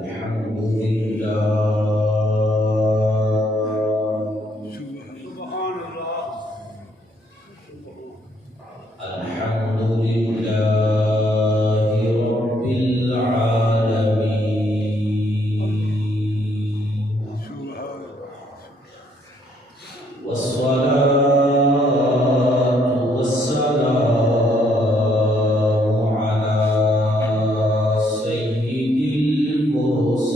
الحمد لله سبحان اللہ الحمد لله رب العالمين والصلاة والسلام على سيد المرسلين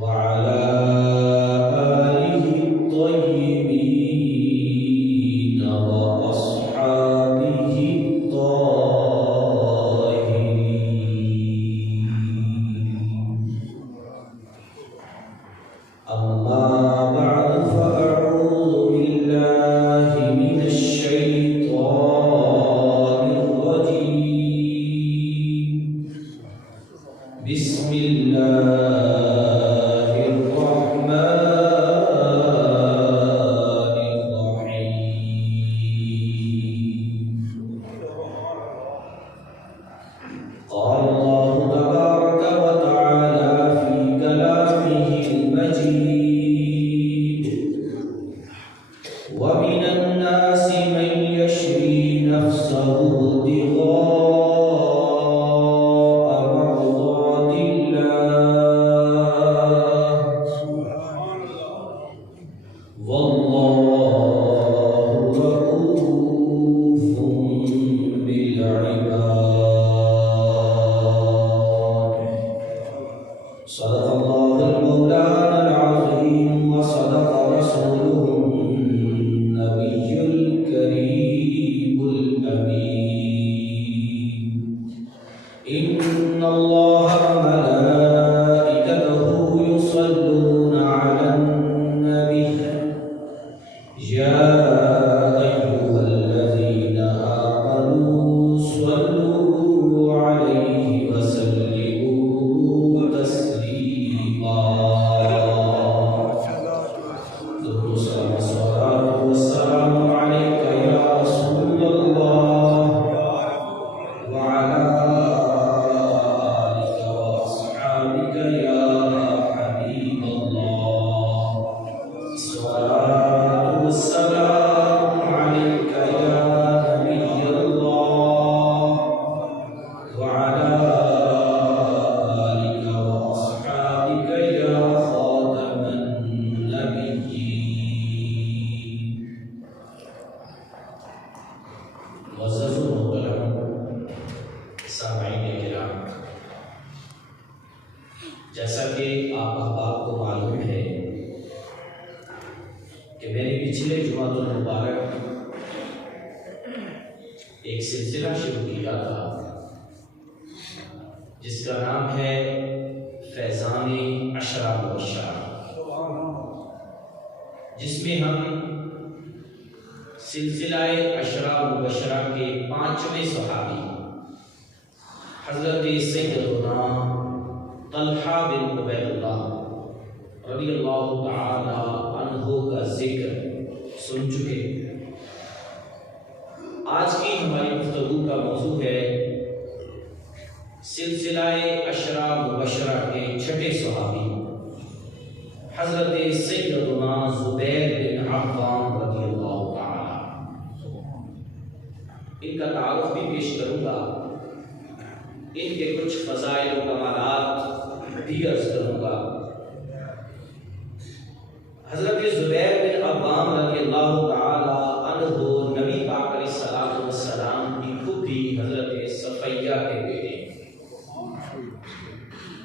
وعلى آله الطيبين وأصحابه الطاهرين أما بعد فأعوذ بالله من الشيطان الرجيم بسم الله الرحمن الرحيم قال الله تبارك وتعالى في كلامه المجيد ومن الناس من يشري نفسه ابتغاء مرضات الله والله رؤوف بالعباد صدق الله المولانا العظيم وصدق رسوله النبي الكريم الأمين إن الله وملائكته يصلون على النبي يا أيها الذين آمنوا صلوا عليه وسلموا تسليما الصلاة والسلام عليك يا رسول الله وعلى آلك وأصحابك يا حبيب الله الصلاة والسلام عليك يا نبي الله وعلى آلك وأصحابك يا خاتم النبيين معزز و محترم سامعین کرام، جیسا کہ آپ احباب کو معلوم ہے کہ میں نے پچھلے جمعۃ المبارک ایک سلسلہ شروع کیا تھا جس کا نام ہے فیضان عشرہ مبشرہ، جس میں ہم سلسلہ عشرہ مبشرہ کے 5ویں صحابی حضرت سیدنا طلحہ بن عبید اللہ رضی اللہ تعالی عنہ کا ذکر سن چکے۔ آج کی ہماری گفتگو کا موضوع ہے سلسلہ عشرہ مبشرہ کے 6 صحابی حضرت سیدنا زبیر بن عوام رضی اللہ تعالی۔ ان کا تعارف بھی پیش کروں گا، ان کے کچھ فضائل و کمالات بھی عرض کروں گا۔ حضرت زبیر بن عوام رضی اللہ تعالی عنہ نبی پاک علیہ الصلوۃ والسلام کی پھوپھی حضرت صفیہ کے بیٹے،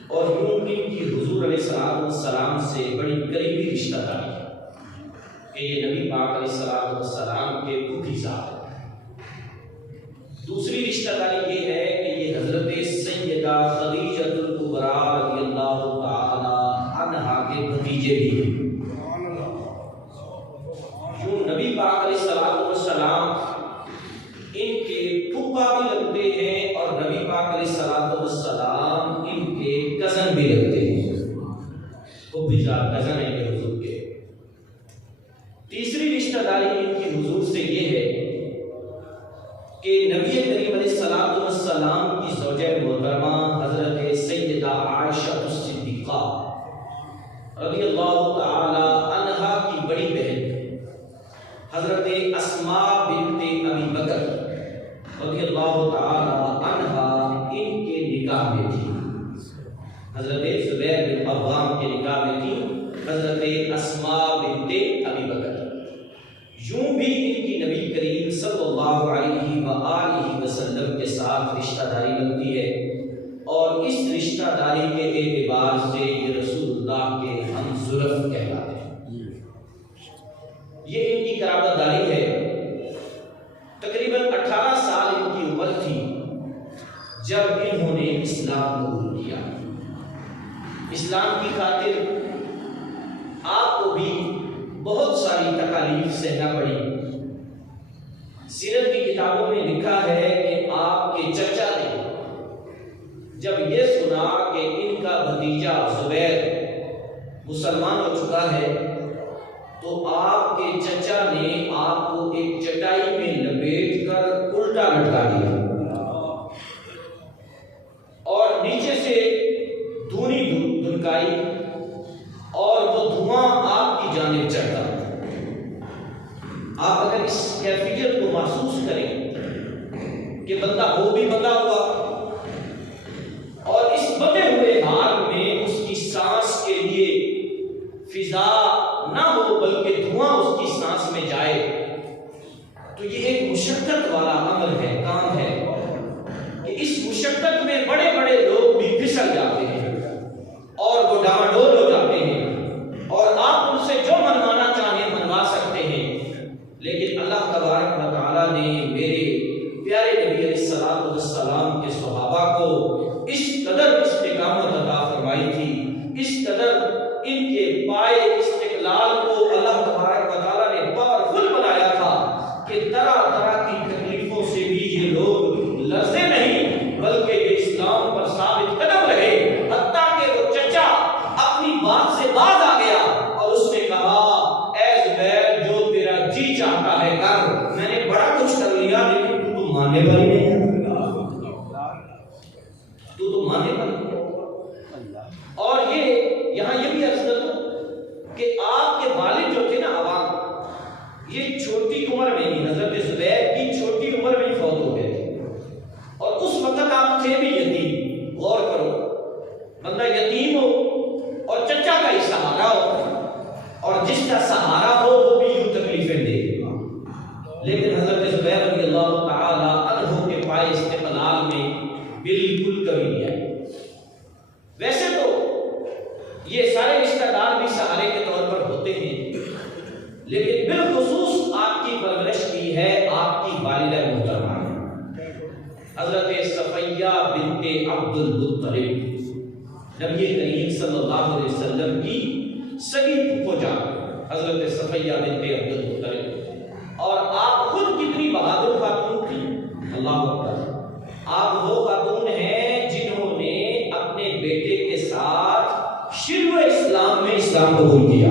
اور یوں ان کی حضور علیہ الصلوۃ والسلام سے بڑی قریبی رشتہ داری ہے کہ یہ نبی پاک علیہ الصلوۃ والسلام کے پھوپھی صاحب۔ دوسری رشتہ داری یہ ہے کہ یہ حضرت سیدہ خدیجہ الکبریٰ رضی اللہ تعالی عنہا کے بھتیجے بھی ہیں۔ یوں نبی پاک علیہ الصلوۃ والسلام ان کے پھوپھا بھی لگتے ہیں اور نبی پاک علیہ الصلوۃ والسلام ان کے کزن بھی لگتے ہیں، پھوپھی جان کزن ہیں حضور کے۔ تیسری رشتہ داری ان کی حضور سے یہ ہے حضرت اسما بنت ابی بکر رضی اللہ تعالی عنہا ان کے نکاح میں تھی، حضرت زبیر بن عوام کے نکاح میں تھی حضرت اسما بنت ابی بکر۔ یوں بھی ان کی نبی کریم صلی اللہ علیہ وآلہ وسلم کے ساتھ رشتہ داری بنتی ہے، اور اس رشتہ داری کے اعتبار سے یہ رسول اللہ کے ہم زلف کہلاتے ہیں۔ یہ ان کی قرابت داری ہے۔ تقریباً 18 سال ان کی عمر تھی جب انہوں نے اسلام قبول کیا۔ اسلام کی خاطر آپ کو بھی بہت ساری تکالیف سہنا پڑی۔ سیرت کی کتابوں میں لکھا ہے کہ آپ کے چچا نے جب یہ سنا کہ ان کا بھتیجا زبیر مسلمان ہو چکا ہے تو آپ کے چچا نے آپ کو ایک چٹائی میں لپیٹ کر الٹا لٹکا دیا اور نیچے سے دھونی دھنکائی اور وہ دھواں آپ کی جانب چڑھتا۔ آپ اگر اس کیفیت کو محسوس کریں کہ بندہ ہو بھی بندہ ہوا اور اس بندے ہوئے حال میں اس کی سانس کے لیے فضا نہ ہو بلکہ دھواں اس کی سانس میں جائے، تو یہ ایک مشقت والا عمل ہے، کام ہے کہ اس مشقت میں بڑے بڑے لوگ بھی پھسل جاتے ہیں اور وہ ڈاواڈول ہو جاتے ہیں اور آپ ان سے جو منوانا چاہیں منوا سکتے ہیں، لیکن اللہ تبارک و تعالیٰ نے میرے پیارے نبی علیہ السلام کے صحابہ کو اس قدر استقامت عطا فرمائی تھی، اس قدر ان کے پائے استقلال کو اللہ تبارک و تعالیٰ نے پاورفل بنایا تھا کہ طرح طرح کی تکلیفوں سے بھی یہ لوگ لرزے نہیں بلکہ یہ اسلام پر ثابت قدم رہے، حتیٰ کہ وہ چچا اپنی بات سے باز آ گیا اور اس نے کہا اے زبیر جو تیرا جی چاہتا ہے کر، میں نے بڑا کچھ کر لیا لیکن تو ماننے والی نہیں ہے، تو ماننے والی نہیں۔ اور یہ یہاں یہ بھی عرض کر دوں کہ آپ کے والد جو تھے نا عوام، یہ چھوٹی عمر میں ہی حضرت زبیر کی چھوٹی عمر میں ہی فوت ہو گئے تھے اور اس وقت آپ تھے بھی یتیم۔ غور کرو، بندہ یتیم ہو اور چچا کا ہی سہارا ہو اور جس کا سہارا ہو وہ بھی یوں تکلیفیں دے، لیکن حضرت زبیر رضی اللہ تعالی عنہ کے پائے استقلال میں بالکل کمی نہیں آئی۔ ویسے تو یہ سارے رشتہ دار بھی سہارے کے طور پر ہوتے ہیں، لیکن بالخصوص آپ کی پرورش کی ہے آپ کی والدہ محترمہ نے حضرت صفیہ بنت عبد المطلب، نبی کریم صلی اللہ علیہ وسلم کی سگی پھپھو جان حضرت صفیہ بنت عبد المطلب، اور آپ خود کتنی بہادر خاتون تھی، اللہ اکبر۔ آپ وہ خاتون ہیں جنہوں نے اپنے بیٹے کے ساتھ شروع اسلام میں اسلام قبول کیا۔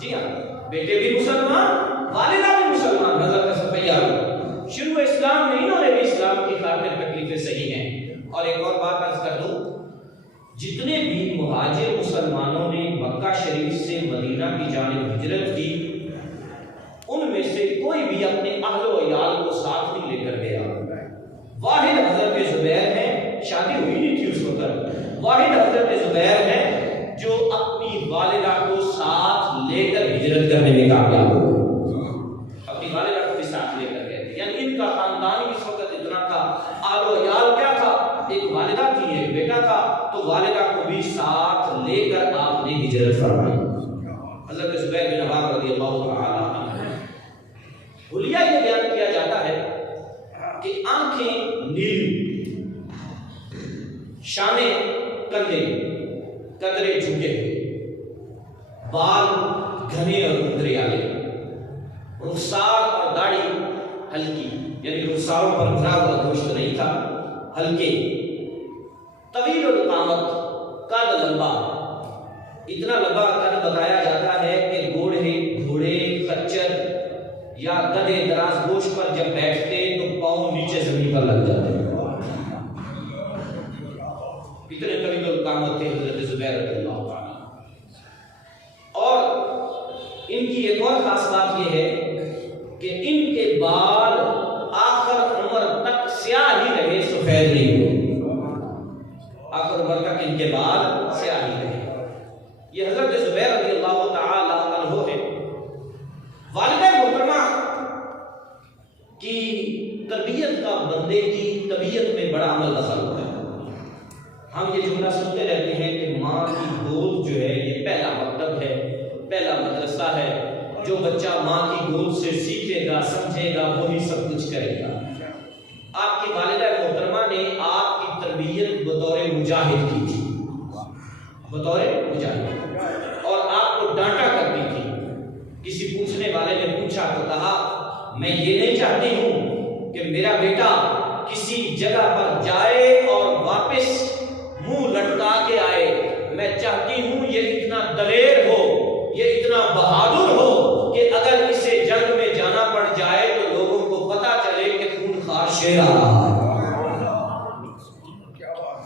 جی ہاں، بیٹے بھی مسلمان، والدہ بھی مسلمان، حضرت صفیہ شروع اسلام میں انہوں نے بھی اسلام کی خاطر تکلیفیں سہی ہیں۔ اور ایک اور بات عرض کر دوں، جتنے بھی مہاجر مسلمانوں نے مکہ شریف سے مدینہ کی جانب ہجرت کی، ان میں سے کوئی بھی اپنے اہل و عیال کو ساتھ نہیں لے کر گیا۔ واحد حضرت زبیر ہیں، شادی ہوئی نہیں تھی اس وقت، واحد حضرت زبیر ہیں جو اپنی والدہ کو ساتھ لے کر ہجرت کرنے میں کامیاب ہوئے، اپنی والدہ کو بھی ساتھ لے کر گئے۔ یعنی ان کا خاندان اس وقت اتنا تھا، آل و عیال کیا تھا، ایک والدہ تھی ایک بیٹا تھا، تو والدہ کو بھی ساتھ لے کر آپ نے ہجرت فرمائی۔ حضرت زبیر بن عوام رضی اللہ تعالی عنہ، حلیہ یہ بیان کیا جاتا ہے کہ آنکھیں نیلی، شانے کندھے قدرے جھکے ہوئے، بال گھنے اور کندرے والے، رخسار اور داڑھی ہلکی، یعنی رخساروں پر بھرا ہوا گوشت نہیں تھا، ہلکے، طویل القامت، قد لمبا، اتنا لمبا قد بتایا جاتا ہے کہ گھوڑے خچر یا گدھے دراز گوشت پر جب بیٹھتے تو پاؤں نیچے زمین پر لگ جاتے، اتنے طویل القامت تھے حضرت زبیر رضی اللہ عنہ۔ اور ان کی ایک اور اور خاص بات یہ ہے کہ ان کے بال آخر عمر تک سیاہ ہی رہے، سفید نہیں ہوئے، آخر عمر تک ان کے بال سیاہ ہی رہے۔ یہ حضرت زبیر رضی اللہ تعالی عنہ ہے۔ والدہ محترمہ کی تربیت کا بندے کی طبیعت میں بڑا عمل دخل ہوتا ہے۔ ہم یہ جملہ سنتے رہتے ہیں کہ ماں کی گود جو ہے یہ پہلا مکتب ہے، پہلا مدرسہ ہے، جو بچہ ماں کی گود سے سیکھے گا، سمجھے گا، وہی سب کچھ کرے گا۔ آپ کی والدہ محترمہ نے آپ کی تربیت بطور مجاہد کی تھی، بطور مجاہد، اور آپ کو ڈانٹا کرتی تھی۔ کسی پوچھنے والے نے پوچھا تو کہا میں یہ نہیں چاہتی ہوں کہ میرا بیٹا کسی جگہ پر جائے اور واپس منہ لٹکا کے آئے، میں چاہتی ہوں یہ اتنا دلیر ہو، یہ اتنا بہادر ہو کہ اگر اسے جنگ میں جانا پڑ جائے تو لوگوں کو پتا چلے کہ خونخوار شیر آ رہا ہے۔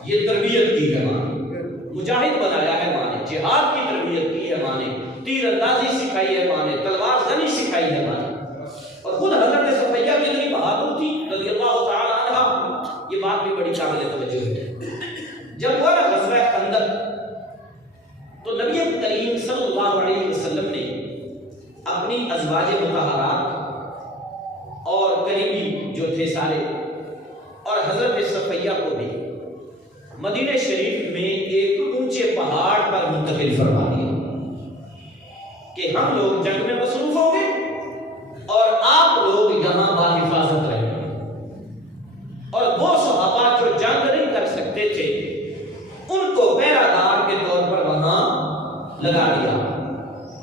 یہ تربیت کی ہے ماں نے، مجاہد بنایا ہے ماں نے، جہاد کی تربیت کی ہے ماں نے، تیر اندازی سکھائی ہے ماں نے، تلوار زنی سکھائی ہے ماں نے۔ اور خود حضرت صفیہ کتنی بہادر تھی رضی اللہ تعالی عنہا، یہ بات بھی بڑی قابل توجہ ہے۔ جب ہوا نا غزوہ خندق تو نبی کریم صلی اللہ علیہ وسلم نے اپنی ازواج مطہرات اور قریبی جو تھے سارے اور حضرت صفیہ کو بھی مدینہ شریف میں ایک اونچے پہاڑ پر منتقل فرما دیا کہ ہم لوگ جنگ میں مصروف ہوں گے اور آپ لوگ یہاں باحفاظت رہیں گے۔ اور وہ صحابہ جو جنگ نہیں کر سکتے تھے ان کو پہرہ دار کے طور پر وہاں لگا دیا۔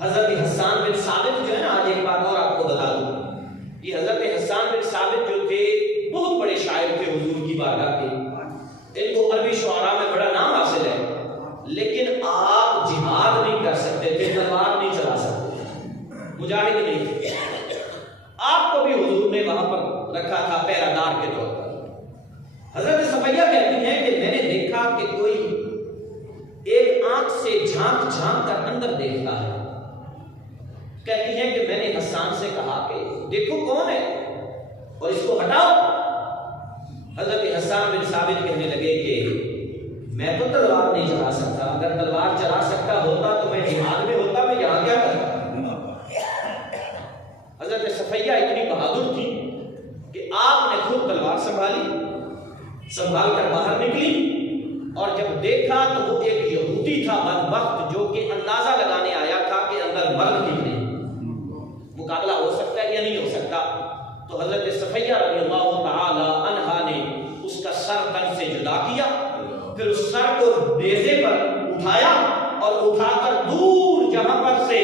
حضرت حسان بن ثابت جو ہے نا، آج ایک بات اور آپ کو بتا دوں، یہ حضرت حسان بن ثابت جو تھے بہت بڑے شاعر تھے حضور کی بارگاہ کے، ان کو عربی شعراء میں بڑا نام حاصل ہے، لیکن آپ جہاد نہیں کر سکتے تھے، تلوار نہیں چلا سکتے، مجاہد نہیں تھے۔ آپ کو بھی حضور نے وہاں پر رکھا تھا پہرہ دار کے طور پر۔ حضرت صفیہ کہتی ہیں کہ میں نے دیکھا کہ کوئی ایک آنکھ سے جھانک جھانک کر اندر دیکھتا ہے۔ کہتی ہیں کہ میں نے حسان سے کہا کہ دیکھو کون ہے اور اس کو ہٹاؤ۔ حضرت حسان بن ثابت کہنے لگے کہ میں تو تلوار نہیں چلا سکتا، اگر تلوار چلا سکتا ہوتا تو میں جہاد میں ہوتا، میں یہاں کیا کرتا۔ حضرت صفیہ اتنی بہادر تھی کہ آپ نے خود تلوار سنبھال کر باہر نکلی، اور جب دیکھا تو وہ ایک یہودی تھا بدبخت جو کہ اندازہ لگانے آیا تھا کہ اندر مرد کتنے، مقابلہ ہو سکتا ہے یا نہیں ہو سکتا۔ تو حضرت صفیہ رضی اللہ تعالی عنہا نے اس کا سر تن سے جدا کیا، پھر اس سر کو نیزے پر اٹھایا اور اٹھا کر دور جہاں پر سے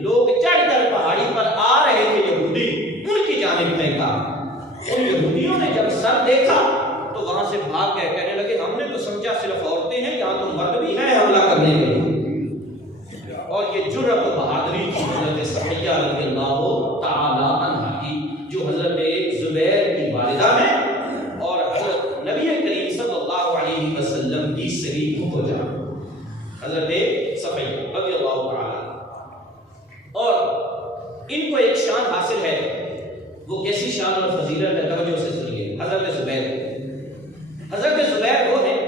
لوگ چڑھ کر پہاڑی پر آ رہے تھے یہودی، ان کی جانب پھینکا۔ ان یہودیوں نے جب سر دیکھا تو وہاں سے بھاگ گئے، کہنے لگے ہم نے تو سمجھا صرف عورتیں ہیں، یہاں تو مرد بھی ہیں حملہ کرنے میں۔ اور یہ جرأت و بہادری تھی حضرت صفیہ رضی اللہ تعالی عنہا کی، جو حضرت زبیر کی والدہ ہیں اور حضرت نبی کریم صلی اللہ علیہ وسلم کی صحیح ہو جا حضرت صفیہ رضی اللہ تعالی۔ اور ان کو ایک شان حاصل ہے، وہ کیسی شان اور فضیلت ہے، توجہ سے سنیے۔ حضرت زبیر وہ ہیں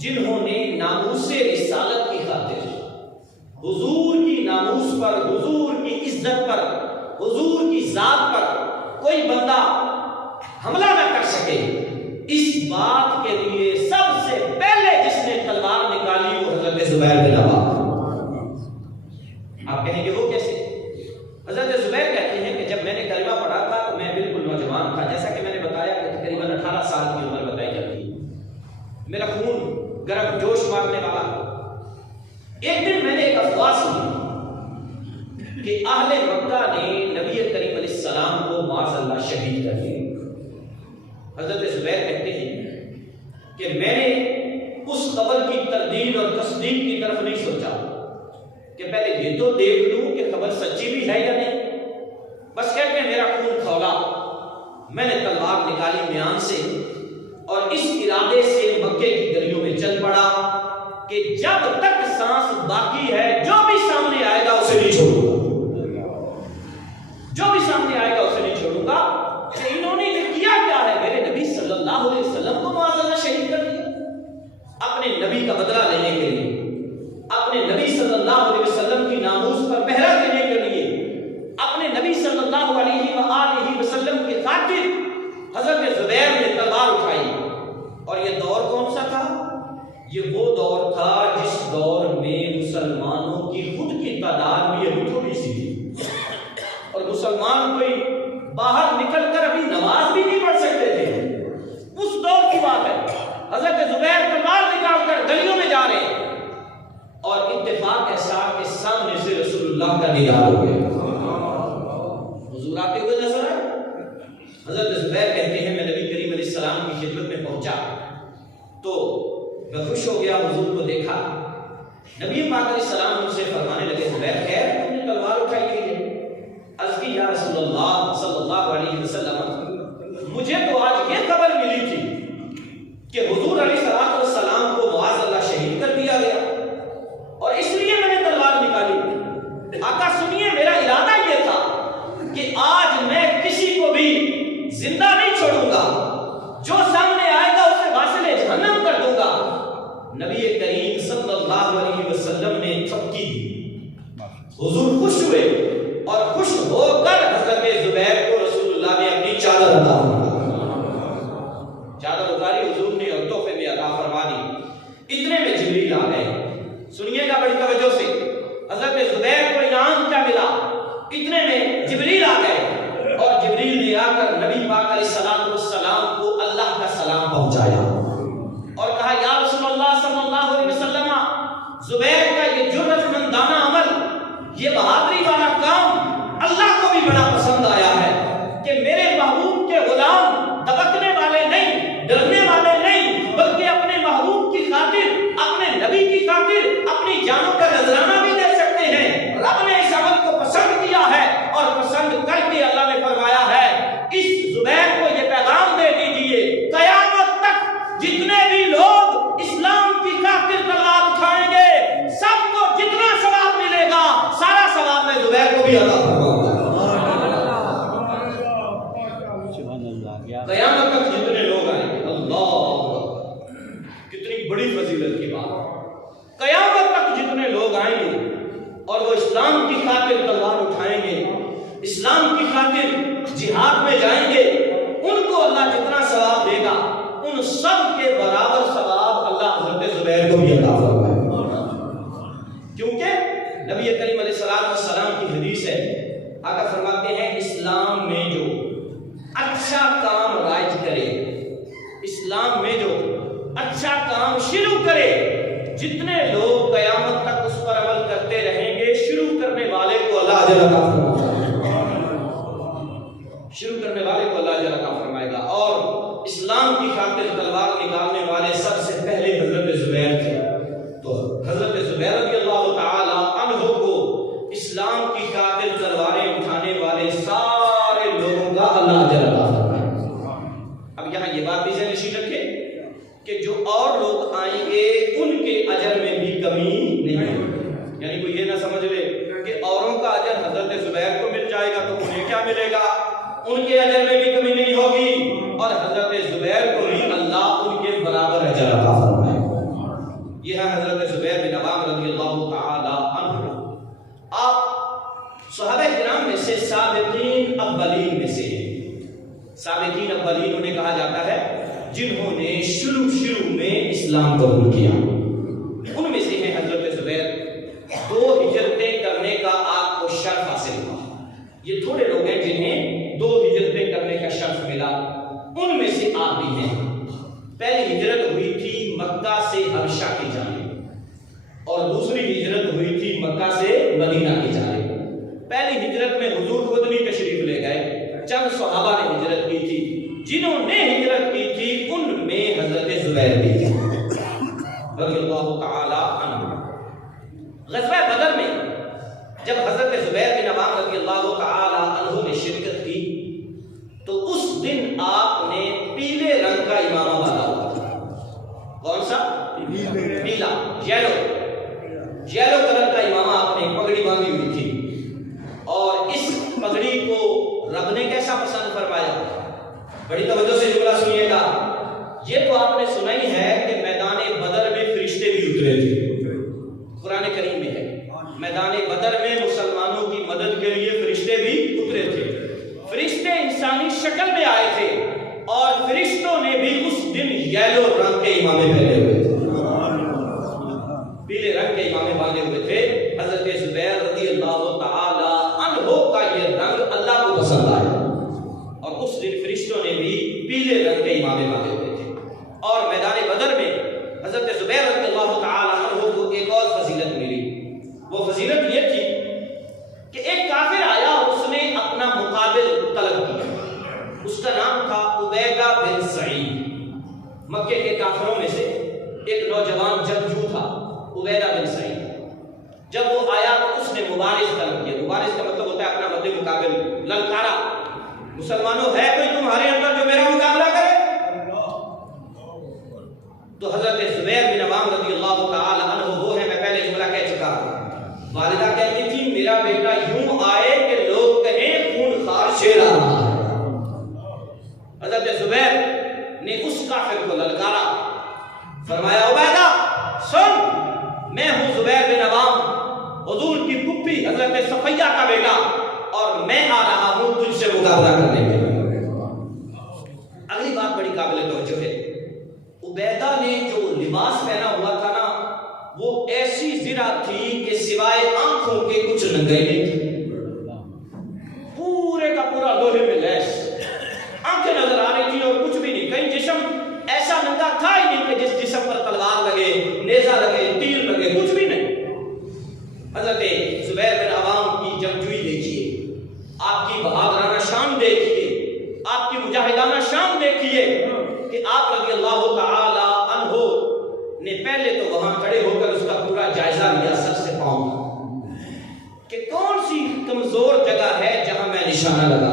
جنہوں نے ناموس رسالت کی خاطر حضور کی ناموس پر، حضور کی عزت پر، حضور کی ذات پر کوئی بندہ حملہ نہ کر سکے، اس بات کے لیے سب سے پہلے جس نے تلوار نکالی وہ حضرت زبیر بن عوام۔ آپ کہیں گے وہ کیسے؟ حضرت زبیر کہتے ہیں کہ جب میں نے کلمہ پڑھا تھا تو میں بالکل نوجوان تھا، جیسا کہ میں نے بتایا کہ تقریباً 18 سال کی عمر بتائی جاتی ہے، میرا خون گرم جوش مارنے والا۔ ایک دن میں نے ایک افواہ سنی کہ اہل مکہ نے نبی کریم علیہ السلام کو معاذ اللہ شہید کر دیا۔ حضرت زبیر کہتے ہیں کہ میں نے اس خبر کی تردید اور تصدیق کی طرف نہیں سوچا کہ پہلے یہ تو دیکھ لوں کہ خبر سچی بھی ہے یا نہیں، بس کہتے ہیں میرا خون کھولا، میں نے تلوار نکالی میان سے اور اس ارادے سے مکے کی گلیوں میں چل پڑا کہ جب تک سانس باقی ہے جو بھی سامنے آئے گا اسے نہیں چھوڑوں گا۔ کا بدلہ لینے کے لیے، اپنے نبی صلی اللہ علیہ وسلم کی ناموس پر پہرا دینے کے لیے، اپنے نبی صلی اللہ علیہ وآلہ وسلم کی خاطر حضرت زبیر نے تلوار اٹھائی۔ اور یہ دور کون سا تھا؟ یہ وہ دور تھا جس دور میں مسلمانوں کی خود کی تعداد بھی ابھی تھوڑی سی تھی، اور مسلمان کوئی باہر نکل کر ابھی نماز بھی نہیں پڑھ سکتے تھے۔ اس دور کی بات ہے، حضرت زبیر تلوار نکال کر گلیوں میں جا رہے ہیں، اور اتفاق ایسا کہ سامنے سے رسول اللہ کا دیدار ہو گیا۔ حضور آتے ہوئے نظر آئے۔ حضرت زبیر کہتے ہیں میں نبی کریم علیہ السلام کی خدمت میں پہنچا تو میں خوش ہو گیا، حضور کو دیکھا۔ نبی پاک علیہ السلام ان سے فرمانے لگے زبیر خیر تم نے تلوار اٹھائی ہوئی ہے؟ عرض کی یا رسول اللہ صلی اللہ علیہ وسلم مجھے تو آج یہ خبر ملی تھی کہ حضور علیہ السلام کو معاذ اللہ شہید کر دیا گیا، اور اس لیے میں نے تلوار نکالی۔ آقا سنیے میرا ارادہ یہ تھا کہ آج میں کسی کو بھی زندہ نہیں چھوڑوں گا، جو سامنے آئے گا اسے واصل جہنم کر دوں گا۔ نبی کریم صلی اللہ علیہ وسلم نے تھپکی دی، حضور خوش ہوئے، اور خوش ہو کر حضرت زبیر کو رسول اللہ نے اپنی چادر عطا فرمائی۔ چادر اتاری حضور نے اور تحفے میں عطا فرما دی۔ اتنے میں جبریل آ گئے۔ سنیے گا بڑی توجہ سے، حضرت زبیر کو انعام کیا ملا؟ اتنے میں جبریل آ گئے، اور جبریل نے آ کر نبی پاک علیہ السلام کو اللہ کا سلام پہنچایا اور کہا یا رسول اللہ صلی اللہ علیہ وسلم زبیر کا یہ جرأت مندانہ عمل، یہ بہادری والا کام اللہ کو بھی بڑا پسند آیا ہے کہ میرے محبوب کے غلام دبکنے والے نہیں، ڈرنے والے نہیں، بلکہ اپنے محبوب کی خاطر، اپنے نبی کی خاطر اپنی جانوں کا نذرانہ بھی دے سکتے ہیں۔ رب نے اس عمل کو پسند کیا ہے، اور پسند کر کے اللہ نے فرمایا ہے اس زبیر کو یہ پیغام دے دیجئے قیامت تک جتنے بھی لوگ اسلام کی خاطر تلوار اٹھائیں گے سب کو جتنا ثواب ملے گا سارا ثواب میں زبیر کو بھی عطا فرماؤں گا۔ قیامت تک جتنے لوگ آئیں گے، اللہ کتنی بڑی فضیلت کی بات۔ قیامت تک جتنے لوگ آئیں گے اور وہ اسلام کی خاطر تلوار اٹھائیں گے، اسلام کی خاطر جہاد میں جائیں گے، ان کو اللہ جتنا ثواب دے گا ان سب کے برابر ثواب اللہ حضرت زبیر کو بھی عطا فرمائے گا۔ کیونکہ نبی کریم علیہ السلام کی حدیث ہے، آقا فرماتے ہیں اسلام میں جو اچھا کام رائج کرے، اسلام میں جو اچھا کام شروع کرے، جتنے لوگ قیامت تک اس پر عمل کرتے رہیں گے، شروع کرنے والے کو اللہ اجر عطا فرمائے گا، شروع کرنے والے کو اللہ اجر عطا فرمائے گا۔ اور اسلام کی خاطر تلوار نکالنے والے سب سے پہلے حضرت زبیر تھے، تو حضرت زبیر رضی اللہ تعالی عنہ کو اسلام کی خاطر تلواریں اٹھانے والے سارے لوگوں کا اللہ اجر عطا فرمائے۔ اب یہاں یہ بات بھی ذہن نشین رکھے کہ جو اور لوگ آئیں گے ان کے اجر میں بھی کمی نہیں ہے، یعنی کوئی یہ نہ سمجھ لے کہ اوروں کا اجر حضرت زبیر کو مل جائے گا تو انہیں کیا ملے گا، ان کے اجر میں بھی کمی نہیں ہوگی، اور حضرت زبیر کو بھی اللہ ان کے برابر اجر عطا فرمائے گا۔ یہ ہے حضرت زبیر بن عوام رضی اللہ تعالی عنہ۔ آپ صحابہ کرام میں سے سابقین اولین میں سے، سابقین اولین انہیں کہا جاتا ہے جنہوں نے شروع میں اسلام قبول کیا، ان میں سے ہیں حضرت زبیر۔ 2 ہجرتیں کرنے کا آپ کو شرف حاصل ہوا، یہ تھوڑے لوگ ہیں جنہیں 2 ہجرتیں کرنے کا شرف ملا، ان میں سے آپ بھی ہیں۔ پہلی ہجرت ہوئی تھی مکہ سے حبشہ کی جانب، اور دوسری ہجرت ہوئی تھی مکہ سے مدینہ کی جانب۔ پہلی ہجرت میں حضور خود نہیں تشریف لے گئے، چند صحابہ نے ہجرت کی تھی، جنہوں نے ہجرت کی تھی ان میں حضرت زبیر بھی تھے رضی اللہ تعالی عنہ۔ غزوہ بدر میں جب حضرت زبیر بن عوام رضی اللہ تعالی عنہ نے شرکت کی تو اس دن آپ نے پیلے رنگ کا امامہ باندھا ہوا تھا۔ کون سا؟ پیلا، یلو کلر کا امامہ آپ نے پگڑی باندھی ہوئی تھی، اور اس پگڑی کو رب نے کیسا پسند فرمایا؟ بڑی توجہ سے جملہ سنیے گا، یہ تو آپ نے سنا ہی ہے کہ میدان بدر میں فرشتے بھی اترے تھے، قرآن کریم میں ہے، میدان بدر میں مسلمانوں کی مدد کے لیے فرشتے بھی اترے تھے۔ فرشتے انسانی شکل میں آئے تھے اور فرشتوں نے بھی اس دن یلو رنگ کے امامے پہنے ہوئے تھے، پیلے رنگ کے امامے باندھے ہوئے تھے۔ حضرت زبیر رضی اللہ تعالی عنہ کا یہ رنگ اللہ کو پسند آیا اور اس دن فرشتوں نے بھی پیلے رنگ کے امامے باندھے ہوئے تھے۔ اور میدان بدر میں حضرت زبیر رضی اللہ تعالی عنہ کو ایک اور فضیلت ملی، وہ فضیلت یہ تھی کہ ایک کافر آیا اور اس نے اپنا مقابل طلب کیا، اس کا نام تھا عبیدہ بن سعید۔ مکے کے کافروں میں سے ایک نوجوان جنگجو تھا عبیدہ بن سعید۔ جب وہ آیا تو اس نے مبارز طلب کیا، مبارز کا مطلب ہوتا ہے اپنا مد مقابل، للکارا، مسلمانوں ہے کوئی تمہارے اندر جو میرا مقابلہ کرے؟ تو حضرت زبیر بن عوام رضی اللہ تعالی عنہ وہ ہے، میں پہلے جملہ کہہ چکا ہوں، والدہ کہتی تھی میرا بیٹا یوں آئے کہ لوگ کہیں خون خوار شیر آ رہا ہے۔ حضرت زبیر نے اس کافر کو للکارا، فرمایا عبیدہ سن، میں ہوں زبیر بن عوام، حضور کی پھپھی حضرت صفیہ کا بیٹا، اور میں آ رہا ہوں تجھ سے مقابلہ کرنے کے لیے۔ اگلی بات بڑی قابل توجہ ہے، عبیدہ نے جو لباس پہنا ہوا تھا نا وہ ایسی زرہ تھی کہ سوائے آنکھوں کے کچھ ننگے نہیں تھی، پورے کا پورا لوہے میں لیس، آنکھیں نظر آ رہی تھی اور کچھ بھی نہیں، کہیں جسم ایسا ننگا تھا ہی نہیں کہ جس جسم پر تلوار لگے، نیزہ لگے، تیر لگے، کچھ بھی نہیں۔ حضرت زبیر بن عوام کی جنگجوئی دیکھیے، آپ کی بہادرانہ شان دیکھیے، آپ کی مجاہدانہ شان دیکھیے کہ آپ رضی اللہ تعالی عنہ نے پہلے تو وہاں کھڑے ہو کر اس کا پورا جائزہ لیا سر سے پاؤں کہ کون سی کمزور جگہ ہے جہاں میں نشانہ لگا۔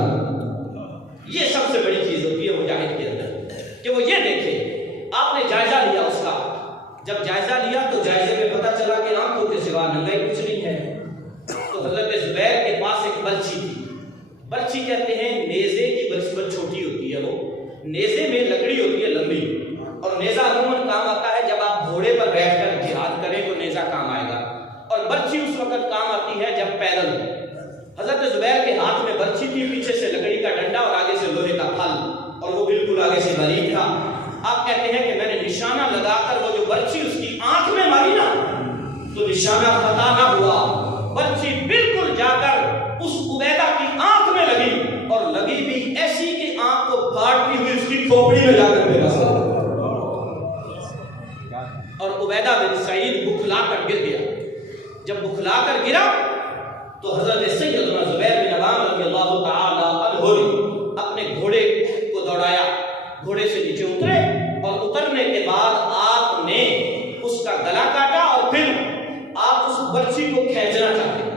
یہ سب سے بڑی چیز ہوتی ہے مجاہد کے اندر کہ وہ یہ دیکھے۔ آپ نے جائزہ لیا اس کا، جب جائزہ لیا تو جائزے میں پتہ چلا کہ آنکھوں کے سوا ننگا کچھ نہیں ہے۔ تو حضرت زبیر کے پاس ایک برچھی تھی، برچھی کہتے ہیں نیزے کی بنسبت چھوٹی ہوتی ہے، وہ نیزے میں لکڑی ہوتی ہے لمبی، اور نیزہ عموماً کام آتا ہے جب آپ گھوڑے پر بیٹھ کر جہاد کریں تو نیزہ کام آئے گا، اور برچھی اس وقت کام آتی ہے جب پیدل۔ حضرت زبیر کے ہاتھ میں برچھی تھی، پیچھے سے لکڑی کا ڈنڈا اور آگے سے لوہے کا پھل، اور وہ بالکل آگے سے باریک تھا۔ آپ کہتے ہیں کہ میں نے نشانہ لگا کر وہ جو برچھی اس کی آنکھ میں ماری نا تو نشانہ خطا نہ ہوا، برچھی بالکل جا کر اس عبیدہ کی آنکھ میں لگی، اور لگی بھی ایسی کہ آنکھ کو پھاڑتی ہوئی اس کی کھوپڑی میں جا کر میرا سر، اور عبیدہ بن سعید بکھلا کر گر گیا۔ جب بکھلا کر گرا تو حضرت سیدنا زبیر بن عوام رضی اللہ تعالی عنہ نے اپنے گھوڑے کو دوڑایا، گھوڑے سے نیچے اترے، اور اترنے کے بعد آپ نے اس کا گلا کاٹا، اور پھر آپ اس برچھی کو کھینچنا چاہتے ہیں۔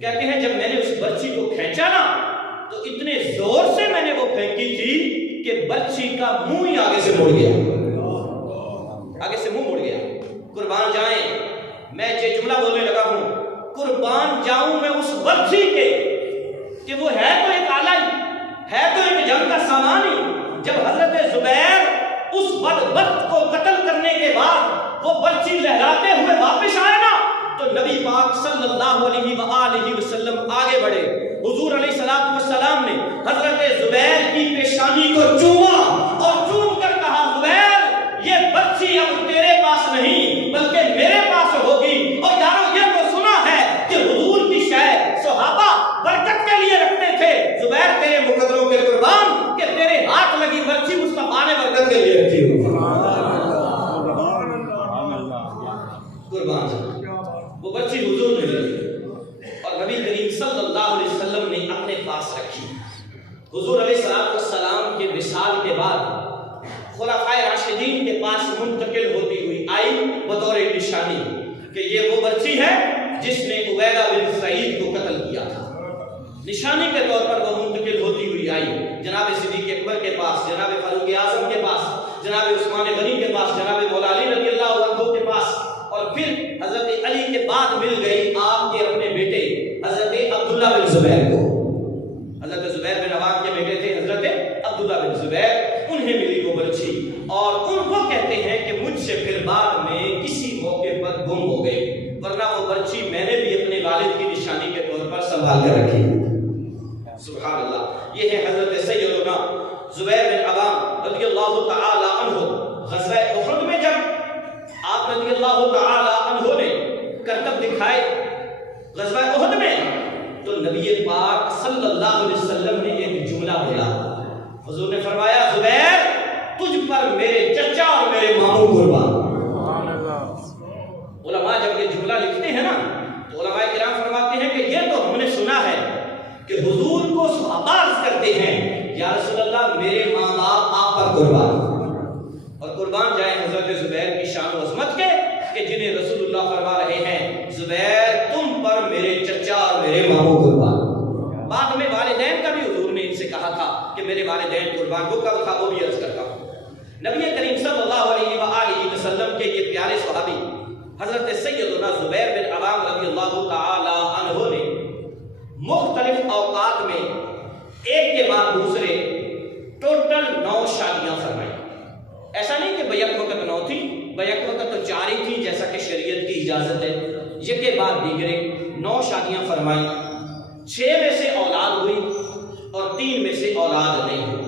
کہتے ہیں جب میں نے اس برچھی کو کھینچا نا تو اتنے زور سے میں نے وہ پھینکی تھی کہ برچھی کا منہ ہی آگے سے مڑ گیا، آگے سے منہ مڑ گیا۔ قربان جائیں، میں یہ جملہ بولنے لگا ہوں، قربان جاؤں میں اس برچھی کے کہ وہ ہے تو ایک آلہ ہی، ہے تو ایک جنگ کا سامان ہی۔ جب حضرت زبیر اس بدبخت کو قتل کرنے کے بعد وہ برچھی لہراتے ہوئے واپس آئے نا تو نبی پاک صلی اللہ علیہ وآلہ وسلم آگے بڑھے، حضور علیہ السلام نے حضرت زبیر کی پیشانی کو چوما اور چوم کر کہا زبیر یہ برچھی اب تیرے پاس نہیں بلکہ میرے پاس ہوگی۔ اور یارو یہ تو سنا ہے کہ حضور کی شے صحابہ برکت کے لیے رکھتے تھے، زبیر تیرے مقدروں کے قربان کہ تیرے ہاتھ لگی برچھی مصطفیٰ نے برکت کے لیے رکھی ہوئی۔ قربان وہ برچھی حضور نے لگی اور نبی کریم صلی اللہ علیہ وسلم نے اپنے پاس رکھی۔ حضور علیہ السلام کے وصال کے بعد خلفائے راشدین کے پاس منتقل ہوتی ہوئی آئی بطور نشانی کہ یہ وہ برچھی ہے جس نے عبیدہ بن سعید کو قتل کیا تھا۔ نشانی کے طور پر وہ منتقل ہوتی ہوئی آئی جناب صدیق اکبر کے پاس، جناب فاروق اعظم کے پاس، جناب عثمان غنی کے پاس، جناب مولا علی رضی اللہ عنہ کے پاس، اور پھر حضرت علی کے بعد مل گئی آپ کے اپنے بیٹے حضرت عبداللہ بن زبیر کو۔ حضرت زبیر بن عوام کے بیٹے تھے حضرت عبداللہ بن زبیر، انہیں ملی وہ برچھی اور سے پھر بعد میں کسی موقع پر گم ہو گئے، ورنہ وہ برچی میں نے بھی اپنے والد کی نشانی کے طور پر سنبھال کر رکھی۔ سبحان اللہ۔ یہ ہے حضرت سیدنا زبیر بن عوام رضی اللہ تعالی عنہ۔ غزوہ احد میں جب آپ رضی اللہ تعالی عنہ نے کرتب دکھائے غزوہ احد میں، تو نبی پاک صلی اللہ علیہ وسلم نے ایک جملہ بولا۔ حضور نے فرمایا زبیر تجھ پر میرے چچا اور میرے ماموں قربان۔ علماء جب یہ جملہ لکھتے ہیں نا تو علماء کرام فرماتے ہیں کہ یہ تو ہم نے سنا ہے کہ حضور کو صحابہ عرض کرتے ہیں یا رسول اللہ میرے ماں باپ آپ پر قربان، اور قربان جائیں حضرت زبیر کی شان و عظمت کے کہ جنہیں رسول اللہ فرما رہے ہیں زبیر تم پر میرے چچا اور میرے ماموں قربان۔ بعد میں والدین کا بھی حضور نے ان سے کہا تھا کہ میرے والدین قربان، وہ کب تھا وہ بھی عرض کرتا ہوں۔ نبی کریم صلی اللہ علیہ وآلہ وسلم کے یہ پیارے صحابی حضرت سیدنا زبیر بن عوام رضی اللہ تعالی عنہ نے مختلف اوقات میں ایک کے بعد دوسرے ٹوٹل 9 شادیاں فرمائی۔ ایسا نہیں کہ بیک وقت 9 تھی، بیک وقت تو 4 ہی تھی جیسا کہ شریعت کی اجازت ہے، یہ کے بعد دیگرے 9 شادیاں فرمائی۔ 6 میں سے اولاد ہوئی اور 3 میں سے اولاد نہیں ہوئی۔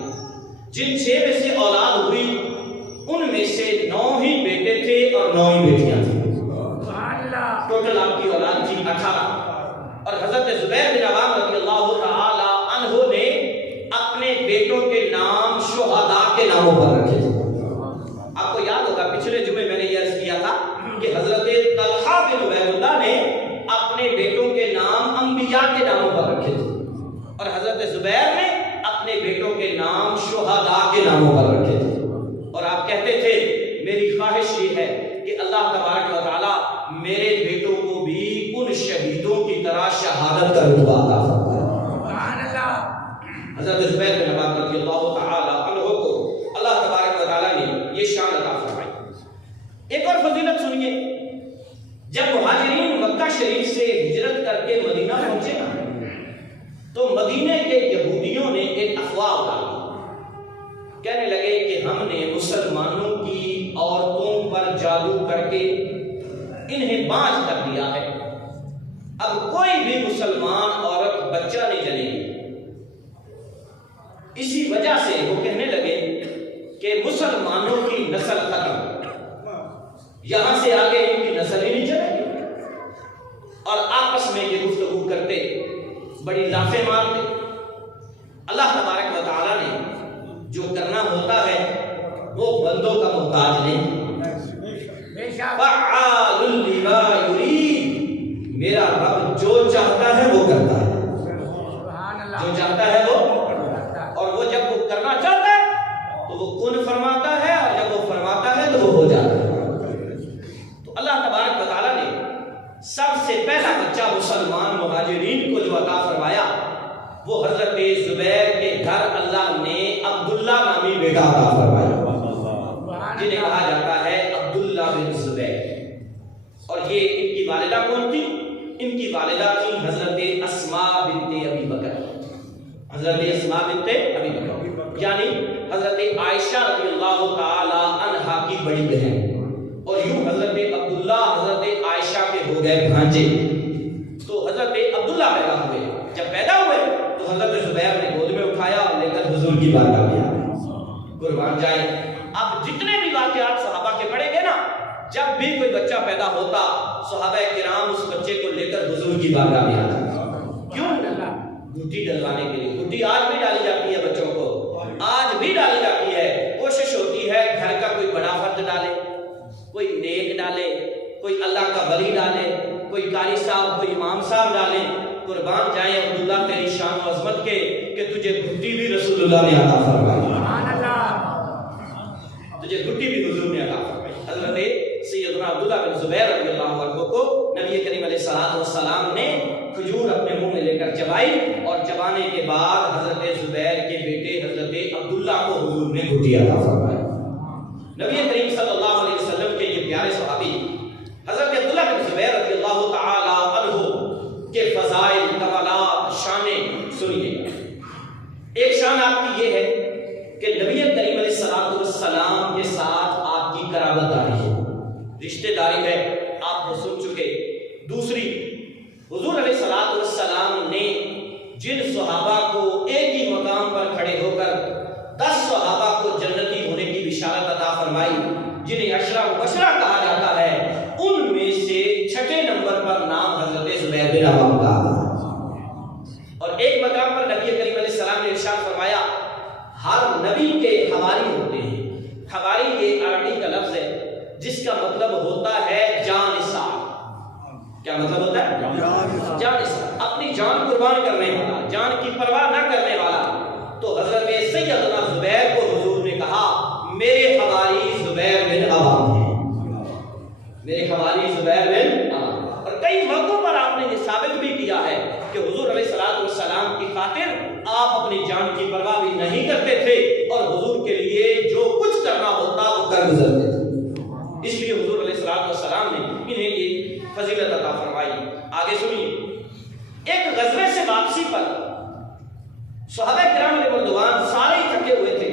جن 6 میں سے اولاد ہوئی ان میں سے 9 ہی بیٹے تھے اور 9 ہی بیٹیاں تھیں۔ ٹوٹل آپ کی اولاد تھی 18۔ اور حضرت زبیر بن عوام رضی اللہ تعالی عنہ نے اپنے بیٹوں کے نام شہداء کے ناموں پر رکھے تھے۔ آپ کو یاد ہوگا پچھلے جمعے میں نے یہ عرض کیا تھا کہ حضرت طلحہ بن عبید اللہ نے اپنے بیٹوں کے نام انبیاء کے ناموں پر رکھے تھے، اور حضرت زبیر نے اپنے بیٹوں کے نام شہداء کے ناموں پر رکھے تھے۔ اور آپ کہتے تھے میری خواہش یہ ہے کہ اللہ تبارک و تعالی میرے بیٹوں کو بھی ان شہیدوں کی طرح شہادت کا رتبہ عطا فرمائے۔ سبحان اللہ۔ حضرت زبیر بن عوام رضی اللہ تعالی عنہ کو اللہ تبارک و تعالی نے یہ شان عطا فرمائی۔ ایک اور فضیلت سنیے، جب مہاجرین مکہ شریف سے ہجرت کر کے مدینہ پہنچے نا تو مدینے کے یہودیوں نے ایک افواہ اٹھائی، کہنے لگے کہ ہم نے مسلمانوں کی عورتوں پر جادو کر کے انہیں باز کر دیا ہے، اب کوئی بھی مسلمان عورت بچہ نہیں جنے گی۔ اسی وجہ سے وہ کہنے لگے کہ مسلمانوں کی نسل ختم، یہاں سے آگے ان کی نسل ہی نہیں چلے گی۔ اور آپس میں یہ گفتگو کرتے، بڑی لافیں مارتے۔ اللہ تبارک و تعالی نے جو کرنا ہوتا ہے وہ بندوں کا محتاج نہیں۔ فعال لما یرید، میرا رب جو چاہتا ہے وہ کرتا ہے، جو چاہتا ہے وہ، اور وہ جب وہ کرنا چاہتا ہے تو وہ کن فرماتا ہے، اور جب وہ فرماتا ہے تو وہ ہو جاتا ہے۔ تو اللہ تبارک و تعالی نے سب سے پہلا بچہ مسلمان مہاجرین کو جو عطا فرمایا وہ حضرت زبیر کے گھر اللہ نے عبداللہ نامی بیٹا عطا فرمایا، جنہیں کہا جاتا ہے عبداللہ بن زبیر۔ اور یہ ان کی والدہ کون تھی؟ ان کی والدہ تھی حضرت اسماء بنت ابی بکر، حضرت اسماء بنت ابی بکر یعنی حضرت عائشہ رضی اللہ تعالی عنہا کی بڑی بہن، اور یوں حضرت عبداللہ حضرت عائشہ کے ہو گئے بھانجے۔ تو حضرت عبداللہ پیدا ہوئے، جب پیدا ہوئے تو حضرت زبیر نے گود میں اٹھایا اور لے کر حضور کی بارگاہ میں آیا۔ قربان جائے، اب جتنے بھی واقعات صحابہ کے پڑھیں گے نا، جب بھی کوئی بچہ پیدا ہوتا صحابہ کرام اس بچے کو لے کر حضور کی بارگاہ میں آتے۔ کیوں؟ گھٹی ڈلوانے کے لیے۔ گھٹی آج بھی ڈالی جاتی ہے بچوں کو، آج بھی ڈالی جاتی ہے۔ کوشش ہوتی ہے گھر کا کوئی بڑا فرد ڈالے، کوئی نیک ڈالے، کوئی اللہ کا ولی ڈالے، کوئی قاری صاحب، کوئی امام صاحب ڈالے۔ قربان جائیں عبداللہ تیری شان و عظمت کے کہ تجھے گھٹی بھی رسول اللہ نے عطا فرمائی، تجھے گھٹی بھی حضور نے عطا فرمائی۔ حضرت سیدنا عبداللہ بن زبیر رضی اللہ عنہ کو نبی کریم علیہ السلام نے کھجور اپنے منہ میں لے کر چبائی، اور چبانے کے بعد حضرت زبیر کے بیٹے حضرت عبداللہ کو حضور نے گھٹی عطا فرمائی۔ نبی کریم صلی اللہ علیہ وسلم کے یہ پیارے صحابی حضرت عبداللہ بن زبیر رضی اللہ تعالی عنہ کے فضائل، کمالات، شانیں سنیے۔ ایک شان آپ کی یہ ہے کہ نبی کریم علیہ السلام کے ساتھ آپ کی کی قرابت داری ہے، رشتہ داری ہے، آپ وہ سن چکے۔ دوسری، حضور علیہ الصلوۃ والسلام نے جن صحابہ کو ایک ہی مقام پر کھڑے ہو کر 10 صحابہ کو جنتی ہونے کی بشارت عطا فرمائی، جنہیں عشرہ مبشرہ کہا جاتا ہے، ان میں سے 6 نمبر پر نام حضرت زبیر بن عوام کا آتا ہے۔ اور ایک مقام پر نبی کریم علیہ السلام نے ارشاد فرمایا، ہر نبی کے حواری ہوتے ہیں۔ حواری یہ عربی کا لفظ ہے جس کا مطلب ہوتا ہے جانثار۔ کیا مطلب ہوتا ہے؟ جانثار، اپنی جان قربان کرنے والا، جان کی پرواہ نہ کرنے والا۔ تو حضرت سیدنا زبیر کو حضور نے کہا میرے حواری زبیر بن عوام ہیں، میرے حواری زبیر بن عوام۔ اور کئی موقعوں پر آپ نے یہ ثابت بھی کیا ہے کہ حضور علیہ الصلوۃ والسلام کی خاطر آپ اپنی جان کی پرواہ بھی نہیں کرتے تھے، اور حضور کے لیے جو کچھ کرنا ہوتا وہ کر گزرتے تھے۔ اس لیے حضور علیہ الصلوۃ والسلام نے انہیں یہ فضیلت عطا فرمائی۔ آگے سنیے، ایک غزوے سے واپسی پر صحابہ کرام علیہ رضوان سارے ہی تھکے ہوئے تھے،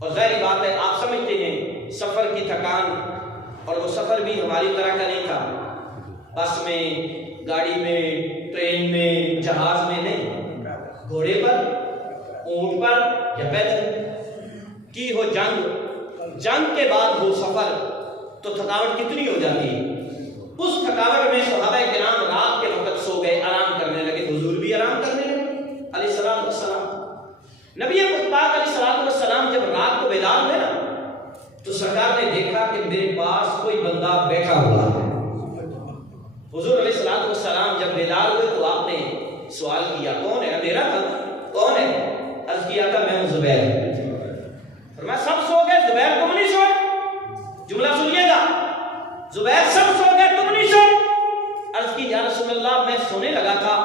اور ظاہری بات ہے آپ سمجھتے ہیں سفر کی تھکان، اور وہ سفر بھی ہماری طرح کا نہیں تھا، بس میں، گاڑی میں، ٹرین میں، جہاز میں نہیں، گھوڑے پر، اونٹ پر یا پیدل کی ہو جنگ کے بعد ہو سفر، تو تھکاوٹ کتنی ہو جاتی ہے۔ اس تھکاوٹ میں صحابہ کرام رات کے وقت سو گئے، آرام کرنے لگے، حضور بھی آرام کرنے لگے علیہ الصلوۃ والسلام۔ نبی پاک علیہ الصلوۃ والسلام جب رات کو بیدار ہوئے نا، تو سرکار نے دیکھا کہ میرے پاس کوئی بندہ بیٹھا ہوا ہے۔ حضور علیہ الصلوۃ والسلام جب بیدار ہوئے تو آپ نے سوال کیا کون ہے؟ اندھیرا تھا، کون ہے؟ عرض کیا تھا میں ہوں زبیر۔ فرمایا سب سو گئے، زبیر تم نہیں سوئے؟ جملہ سنیے گا، زبیر سب سو گئے تم نہیں سوئے؟ عرض کی یا رسول اللہ میں سونے لگا تھا،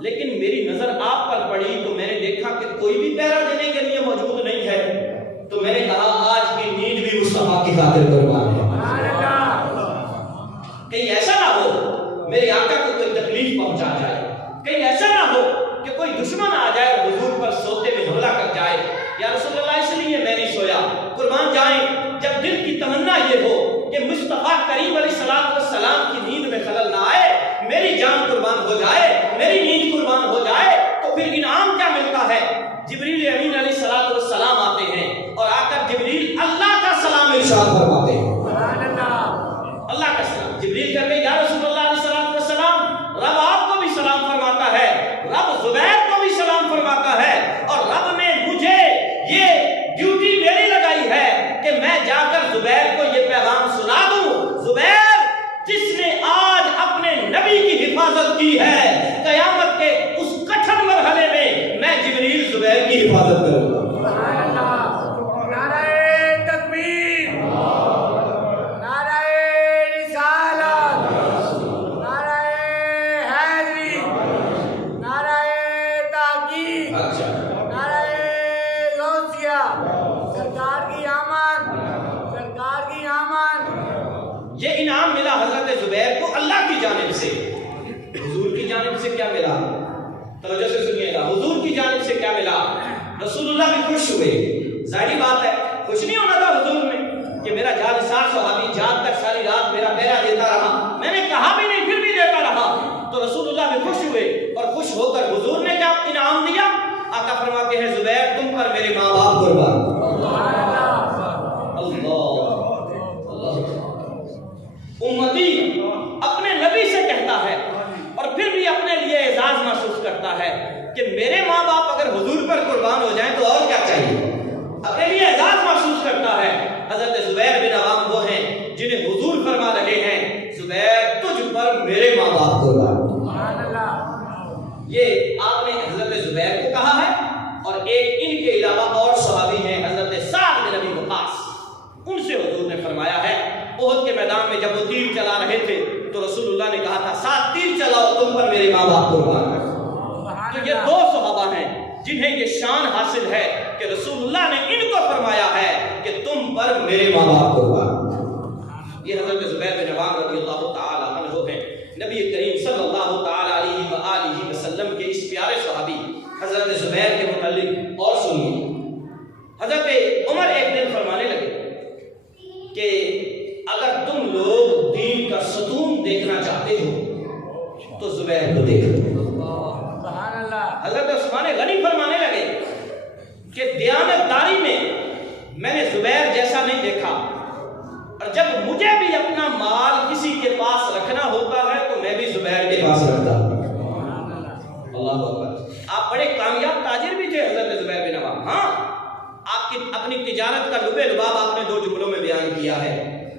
لیکن میری نظر آپ پر پڑی تو میں نے دیکھا کہ کوئی بھی پہرا دینے کے لیے موجود نہیں ہے، تو میں نے کہا آج کی نیند بھی مصطفیٰ کی خاطر قربان ہے، کہیں ایسا نہ ہو میرے آقا کو کوئی تکلیف پہنچا جائے، کہیں ایسا نہ ہو کہ کوئی دشمن آ جائے اور حضور پر سوتے میں حملہ کر جائے۔ یا رسول اللہ اس لیے میں نہیں سویا، قربان جائیں جب دل کی تمنا یہ ہو کہ مصطفیٰ کریم علیہ الصلوۃ والسلام کی نیند میں خلل نہ آئے، میری جان قربان ہو جائے، میری نیند قربان ہو جائے، تو پھر انعام کیا ملتا ہے؟ جبریل امین علیہ الصلوۃ والسلام آتے ہیں اور آ کر جبریل اللہ کا سلام ارشاد فرماتے ہیں، اللہ کا سلام۔ جبریل کہتے ہیں یا رسول اللہ علیہ الصلوۃ والسلام رب آپ کو بھی سلام فرماتا ہے، رب زبیر کو بھی سلام فرماتا ہے، اور رب نے مجھے یہ ڈیوٹی میری لگائی ہے کہ میں جا کر زبیر کو یہ پیغام سنا دوں، زبیر جس نے آج اپنے نبی کی حفاظت کی ہے، قیامت کے اس کٹھن مرحلے میں جبریل زبیر کی حفاظت کروں گا۔ یہ انعام ملا حضرت زبیر کو اللہ کی جانب سے، حضور کی جانب سے کیا ملا؟ توجہ سے سنیے گا، حضور کی جانب سے کیا ملا؟ رسول اللہ بھی خوش ہوئے، ظاہری بات ہے خوش نہیں ہونا تھا حضور نے کہ میرا جانثار صحابی جان تک ساری رات میرا پہرا دیتا رہا، میں نے کہا بھی نہیں پھر بھی دیتا رہا، تو رسول اللہ بھی خوش ہوئے، اور خوش ہو کر حضور نے کیا انعام دیا؟ آقا فرماتے ہیں زبیر تم پر میرے ماں باپ قربان۔ امتی اپنے نبی سے کہتا ہے اور پھر بھی اپنے لیے اعزاز محسوس کرتا ہے کہ میرے ماں باپ اگر حضور پر قربان ہو جائیں تو اور کیا چاہیے، اپنے لیے اعزاز محسوس کرتا ہے۔ حضرت زبیر بن عوام وہ ہیں جنہیں حضور فرما رہے ہیں زبیر تجھ پر میرے ماں باپ قربان۔ یہ آپ نے حضرت زبیر کو کہا ہے، اور ایک ان کے علاوہ اور صحابی ہیں حضرت سعد بن ابی وقاص، ان سے حضور نے فرمایا ہے احد کے میدان میں جب وہ تیر چلا رہے تھے تو رسول اللہ نے کہا تھا ساتھ تیر چلاؤ تم پر میرے ماں باپ قربان۔ تو یہ دو صحابہ ہیں جنہیں یہ شان حاصل ہے کہ رسول اللہ نے ان کو فرمایا ہے کہ تم پر میرے ماں باپ قربان۔ یہ حضرت زبیر بن عوام رضی اللہ تعالی عنہ ہیں، نبی کریم صلی اللہ تعالی علیہ وآلہ وسلم کے اس پیارے صحابی حضرت زبیر کے متعلق اور سنیے۔ حضرت عمر ایک دن فرمانے لگے کہ اگر تم لوگ دین کا ستون دیکھنا چاہتے ہو تو زبیر کو دیکھ لو۔ حضرت عثمان غنی فرمانے لگے کہ دیانتداری میں نے زبیر جیسا نہیں دیکھا، اور جب مجھے بھی اپنا مال کسی کے پاس رکھنا ہوتا ہے تو میں بھی زبیر کے پاس رکھتا ہوں۔ اللہ اکبر۔ آپ بڑے کامیاب تاجر بھی تھے حضرت زبیر بن عوام۔ ہاں، آپ کی اپنی تجارت کا لب لباب آپ نے 2 جملوں میں بیان کیا ہے۔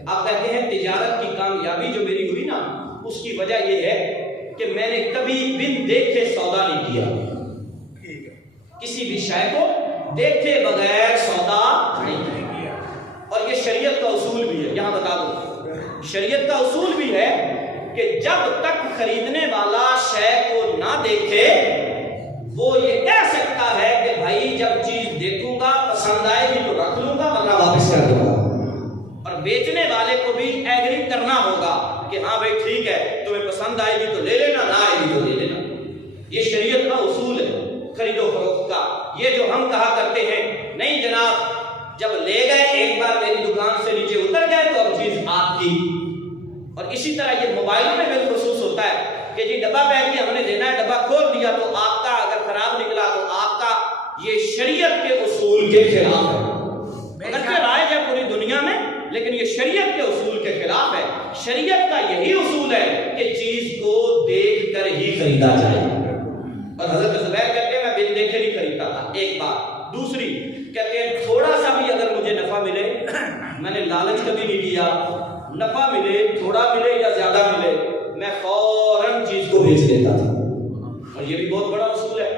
آپ کہتے ہیں تجارت کی کامیابی جو میری ہوئی نا، اس کی وجہ یہ ہے کہ میں نے کبھی بن دیکھے سودا نہیں کیا، کسی بھی شے کو دیکھے بغیر سودا نہیں کیا۔ اور یہ شریعت کا اصول بھی ہے، یہاں بتا دوں، شریعت کا اصول بھی ہے کہ جب تک خریدنے والا شے کو نہ دیکھے وہ یہ کہہ سکتا ہے کہ بھائی جب چیز دیکھوں گا پسند آئے گی تو رکھ لوں گا ورنہ واپس کر دوں گا، اور بیچنے والے کو بھی ایگری کرنا ہوگا کہ ہاں بھائی ٹھیک ہے، تمہیں پسند آئے گی تو لے لینا، نہ آئے گی تو لے لینا۔ یہ شریعت کا اصول ہے خرید و فروخت کا۔ یہ جو ہم کہا کرتے ہیں نہیں جناب جب لے گئے ایک بار میری دکان سے نیچے اتر گئے تو اب چیز آپ کی، اور اسی طرح یہ موبائلوں میں بالخصوص ہوتا ہے کہ جی ڈبہ پیک کیا ہم نے لینا ہے، ڈبہ کھول دیا تو آپ کا، اگر خراب نکلا تو آپ کا۔ یہ شریعت کے اصول کے خلاف ہے، اگرچہ رائج ہے پوری دنیا میں لیکن یہ شریعت کے اصول کے خلاف ہے۔ شریعت کا یہی اصول ہے کہ چیز کو دیکھ کر ہی خریدا جائے، اور حضرت زبیر کہتے ہیں میں بن دیکھے نہیں خریدتا تھا، ایک بات۔ دوسری کہتے ہیں تھوڑا سا بھی اگر مجھے نفع ملے، میں نے لالچ کبھی نہیں کیا، نفع ملے تھوڑا ملے یا زیادہ ملے میں فوراً چیز کو بیچ دیتا تھا، اور یہ بھی بہت بڑا اصول ہے۔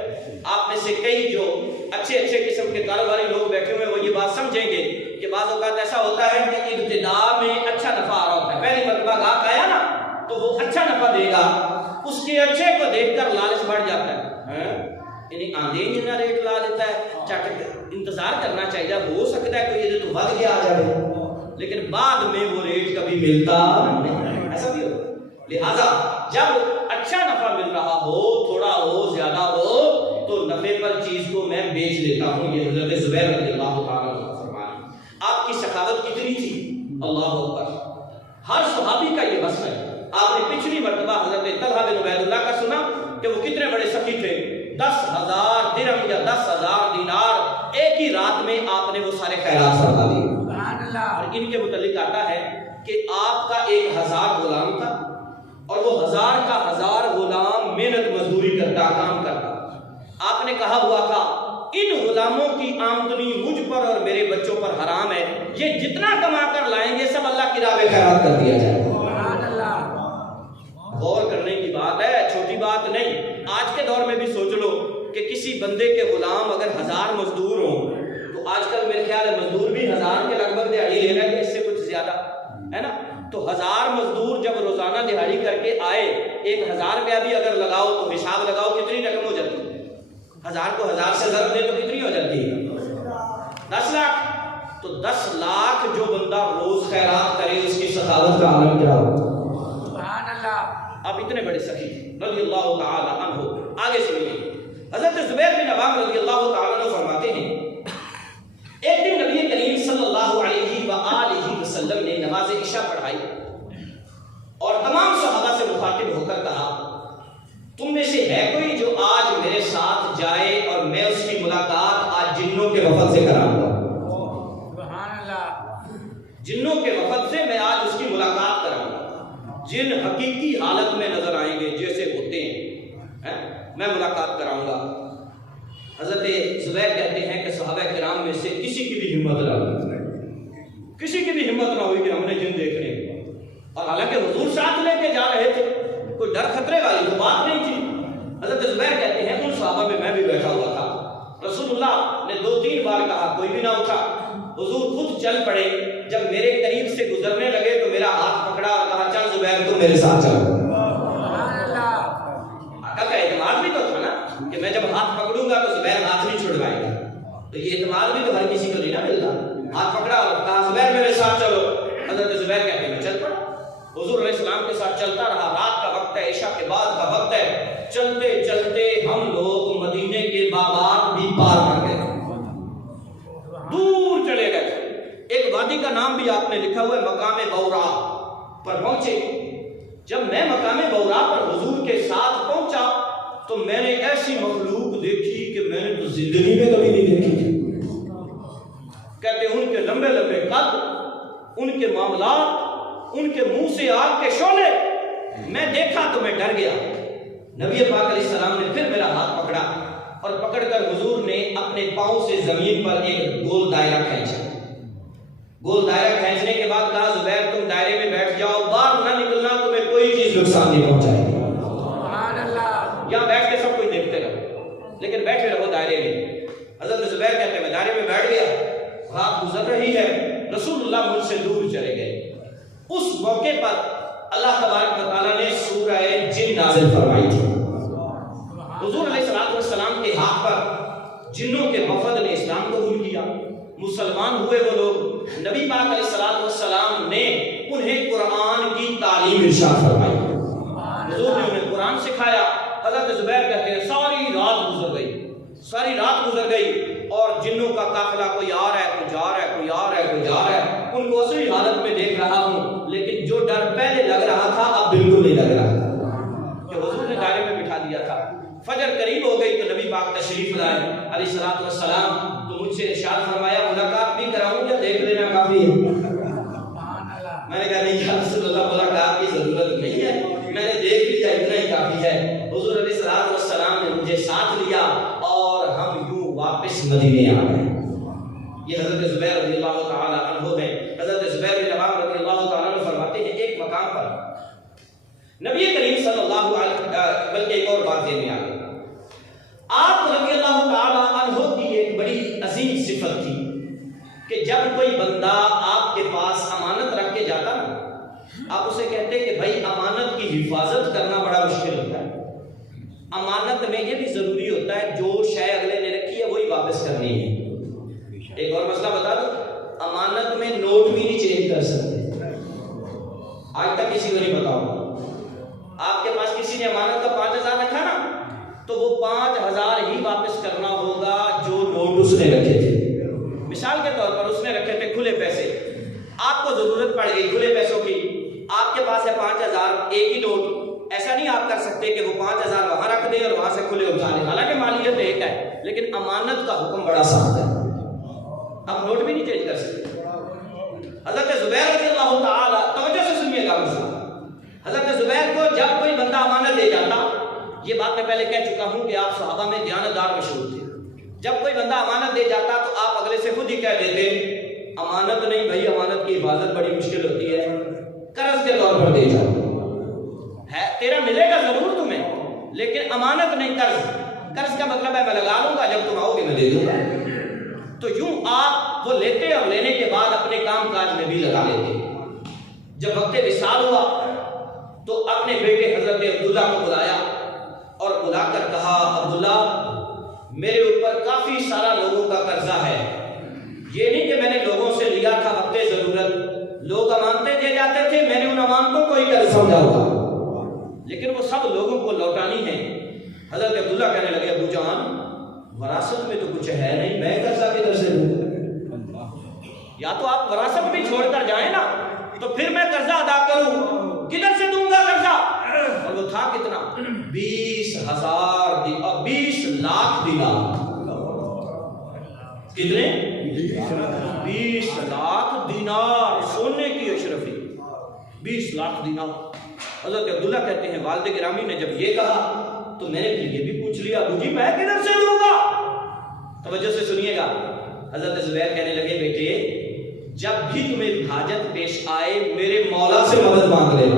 آپ میں سے کئی جو اچھے قسم کے کاروباری لوگ بیٹھے ہوئے وہ یہ بات سمجھیں گے کہ بعض اوقات ایسا ہوتا ہے کہ ابتدا میں اچھا نفع آ رہا ہوتا ہے، پہلی مرتبہ گاہک آیا نا تو وہ اچھا نفع دے گا، اس کے اچھے کو دیکھ کر لالچ بڑھ جاتا ہے، یعنی آندے ہی نہ ریٹ لا دیتا ہے، چٹ انتظار کرنا چاہیے، ہو سکتا ہے کوئی یہ تو ود کے آ جائے، لیکن بعد میں وہ ریٹ کبھی ملتا نہیں، ایسا بھی ہوتا ہے۔ لہذا جب اچھا نفع مل رہا ہو، تھوڑا ہو زیادہ ہو، تو نفع پر چیز کو میں بیچ دیتا ہوں۔ یہ حضرت زبیر رضی اللہ تعالیٰ عنہ فرمایا۔ آپ کی سخاوت کتنی تھی، اللہ اکبر، ہر صحابی کا یہ وصف ہے۔ آپ نے پچھلی مرتبہ حضرت طلحہ بن عبید اللہ کا سنا کہ وہ کتنے بڑے سخی تھے، 10,000 درہم یا 10,000 دینار ایک ہی رات میں آپ نے وہ سارے خیرات فرما دیے۔ اور ان کے متعلق آتا ہے کہ آپ کا 1,000 غلام تھا، اور وہ 1000 کا 1000 غلام محنت مزدوری کرتا، کام کرتا۔ آپ نے کہا ہوا تھا ان غلاموں کی آمدنی مجھ پر اور میرے بچوں پر حرام ہے، یہ جتنا کما کر لائیں گے سب اللہ کی راہ میں خیرات کر دیا جائے۔ غور کرنے کی بات ہے، چھوٹی بات نہیں۔ آج کے دور میں بھی سوچ لو کہ کسی بندے کے غلام اگر 1000 مزدور ہوں تو آج کل میرے خیال ہے مزدور بھی 1000 کے لگ بھگ دہاڑی لے رہے ہیں، اس سے کچھ زیادہ ہے نا۔ تو 1000 مزدور جب روزانہ دہاڑی کر کے آئے، 1000 روپیہ بھی اگر لگاؤ تو حساب لگاؤ کتنی رقم ہو جاتی ہے، 1000 کو 1000 سے ضرب دے تو کتنی ہو جاتی ہے، 10 لاکھ۔ تو 10 لاکھ جو بندہ روز خیرات کرے اس کی سخاوت کا عالم کیا ہو، سبحان اللہ۔ آپ اتنے بڑے سخی رضی اللہ تعالی عنہ، آگے سنیے۔ حضرت زبیر بن عوام رضی اللہ تعالی عنہ فرماتے ہیں ایک دن نبی کریم صلی اللہ علیہ وآلہ وسلم نے نماز عشاء پڑھائی اور تمام صحابہ سے مخاطب ہو کر کہا تم میں سے ہے کوئی جو آج میرے ساتھ جائے اور میں اس کی ملاقات آج جنوں کے وفد سے کراؤں گا، سبحان اللہ، جنوں کے وفد سے میں آج اس کی ملاقات کراؤں گا، جن حقیقی حالت میں نظر آئیں گے جیسے ہوتے ہیں میں ملاقات کراؤں گا۔ حضرت زبیر کہتے ہیں کہ صحابہ کرام میں سے کسی کی بھی ہمت نہ ہوئی، کسی کی بھی ہمت نہ ہوئی کہ ہم نے جن دیکھنے، اور حالانکہ حضور ساتھ لے کے جا رہے تھے، کوئی ڈر خطرے والی تو بات نہیں تھی۔ حضرت زبیر کہتے ہیں ان صحابہ میں بھی بیٹھا ہوا تھا، رسول اللہ نے 2-3 بار کہا کوئی بھی نہ اٹھا، حضور خود چل پڑے، جب میرے قریب سے گزرنے لگے تو میرا ہاتھ پکڑا اور کہا چل زبیر تم میرے ساتھ چلو۔ آقا کا اعتماد بھی تو تھا نا کہ میں جب ہاتھ پکڑوں گا تو زبیر ہاتھ نہیں چھڑوائے گا، تو یہ اعتماد بھی تو ہر کسی کو نہیں نہ ملتا۔ ہاتھ پکڑا اور کہا زبیر میرے ساتھ چلو، حضرت زبیر کہتے ہیں چل پڑا، حضور علیہ السلام کے ساتھ چلتا رہا۔ رات کا وقت ہے، عشاء کے بعد کا وقت ہے، چلتے چلتے ہم لوگ مدینے کے باغات بھی پار کر گئے، دور چلے گئے۔ ایک وادی کا نام بھی آپ نے لکھا لکھا ہوا ہے مقام بورا پر پہنچے. جب میں مقام بورا پر حضور کے ساتھ پہنچا تو میں نے ایسی مخلوق دیکھی کہ میں نے تو زندگی میں کبھی نہیں دیکھی تھی. کہتے ان کے لمبے لمبے قد، ان کے معاملات، ان کے منہ سے آگ کے شعلے، میں دیکھا تو میں ڈر گیا. نبی پاک علیہ السلام نے پھر میرا ہاتھ پکڑا اور پکڑ کر حضور نے اپنے پاؤں سے زمین پر ایک گول دائرہ کھینچا. گول دائرہ کھینچنے کے بعد کہا زبیر تم دائرے میں بیٹھ جاؤ، باہر نہ نکلنا، تمہیں کوئی چیز نقصان نہیں پہنچائے گی. یہاں بیٹھ کے سب کچھ دیکھتے رہو لیکن بیٹھے رہو دائرے میں. حضرت زبیر کہتے ہیں میں دائرے میں بیٹھ گیا، رات گزر رہی ہے، رسول اللہ مجھ سے دور چلے گئے. اس موقع پر اللہ تبارک و تعالیٰ نے سورہ جن نازل فرمائی تھی. حضور علیہ السلام کے ہاتھ پر جنوں کے وفد نے اسلام قبول کیا، مسلمان ہوئے وہ لوگ. نبی پاک علیہ السلام نے انہیں قرآن کی تعلیم ارشاد فرمائی. حضور نے انہیں قرآن سکھایا. حضرت زبیر کہتے ہیں ساری رات گزر گئی اور جنوں کا قافلہ کوئی آ رہا ہے، کوئی جا رہا ہے، کوئی آ رہا ہے، کوئی جا رہا ہے. ان کو اصلی حالت میں دیکھ رہا ہوں لیکن جو ڈر پہلے لگ رہا تھا اب بالکل نہیں لگ رہا تھا کہ حضور نے دائرے میں بٹھا دیا تھا. فجر قریب ہو گئی تو نبی پاک تشریف لائے علیہ السلام. تو مجھ سے ارشاد فرمایا ملاقات بھی کراؤں یا دیکھ لینا کافی ہے؟ میں نے کہا نہیں یا رسول اللہ، ملاقات کی ضرورت نہیں ہے، میں نے دیکھ لیا اتنا ہی کافی ہے. حضور علیہ السلام نے مجھے ساتھ لیا اور ہم یوں واپس مدینے آ گئے. یہ حضرت زبیر رضی اللہ تعالی عنہ ہے. حضرت زبیر بن عوام رضی اللہ تعالی عنہ فرماتے ہیں ایک مقام پر نبی کریم صلی اللہ علیہ وسلم، بلکہ ایک اور بات ذہن میں آ گئی. آپ رضی اللہ تعالی عنہ کی ایک بڑی عظیم صفت تھی کہ جب کوئی بندہ آپ کے پاس امانت رکھ کے جاتا نا، آپ اسے کہتے کہ بھائی امانت کی حفاظت کرنا بڑا مشکل ہوتا ہے. امانت میں یہ بھی ضروری ہوتا ہے جو شے اگلے نے رکھی ہے وہی واپس کرنی ہے. ایک اور مسئلہ بتا دوں، امانت میں نوٹ بھی نہیں چینج کر سکتے. آج تک کسی کو نہیں بتاؤں. آپ کے پاس کسی نے امانت کا 5000 رکھا نا تو وہ 5000 ہی واپس کرنا ہوگا جو نوٹ اس نے رکھے تھے. مثال کے طور پر اس نے رکھے تھے کھلے پیسے، آپ کو ضرورت پڑ گئی کھلے پیسوں کی، آپ کے پاس ہے 5000 ایک ہی نوٹ. ایسا نہیں آپ کر سکتے کہ وہ 5000 وہاں رکھ دیں اور وہاں سے کھلے اٹھا لیں. حالانکہ مالیت ایک ہے لیکن امانت کا حکم بڑا سخت ہے، آپ نوٹ بھی نہیں چینج کر سکتے. حضرت زبیر رضی اللہ تعالی، توجہ سے سنیے گا مجھے. حضرت زبیر کو جب کوئی بندہ امانت دے جاتا، یہ بات میں پہلے کہہ چکا ہوں کہ آپ صحابہ میں دیانتدار مشہور تھے. جب کوئی بندہ امانت دے جاتا تو آپ اگلے سے خود ہی کہہ دیتے امانت نہیں بھائی، امانت کی حفاظت بڑی مشکل ہوتی ہے، قرض کے طور پر دے جاؤ، ہے تیرا ملے گا ضرور تمہیں لیکن امانت نہیں، قرض کا مطلب ہے میں لگا لوں گا، جب تم آؤ گے میں دے دوں گا. تو یوں آپ وہ لیتے اور لینے کے بعد اپنے کام کاج میں بھی لگا لیتے. جب وقت وصال ہوا تو اپنے بیٹے حضرت عبداللہ کو بلایا اور بلا کر کہا عبداللہ میرے اوپر کافی سارا لوگوں کا قرضہ ہے. یہ نہیں کہ میں نے لوگوں سے لیا تھا وقت ضرورت، لوگ امانتیں دے جاتے تھے، میں نے ان امانتوں کو ہی قرض سمجھا ہوگا لیکن وہ سب لوگوں کو لوٹانی ہے. حضرت عبداللہ کہنے لگے ابو جان وراثت میں تو کچھ ہے نہیں، میں قرضہ کدھر سے دوں؟ یا تو آپ وراثت بھی چھوڑ کر جائیں نا تو پھر میں قرضہ ادا کروں، کدھر سے دوں گا قرضہ؟ اور وہ تھا کتنا؟ 20 لاکھ دینار. کتنے؟ 20 لاکھ دینار سونے کی اشرفی، 20 لاکھ دینار. حضرت عبداللہ کہتے ہیں والد گرامی نے جب یہ کہا تو میں نے یہ بھی پوچھ لیا ابو جی میں کدھر سے دوں گا؟ توجہ سے سنیے گا. حضرت زبیر کہنے لگے بیٹے جب بھی تمہیں حاجت پیش آئے میرے مولا سے مدد مانگ لینا،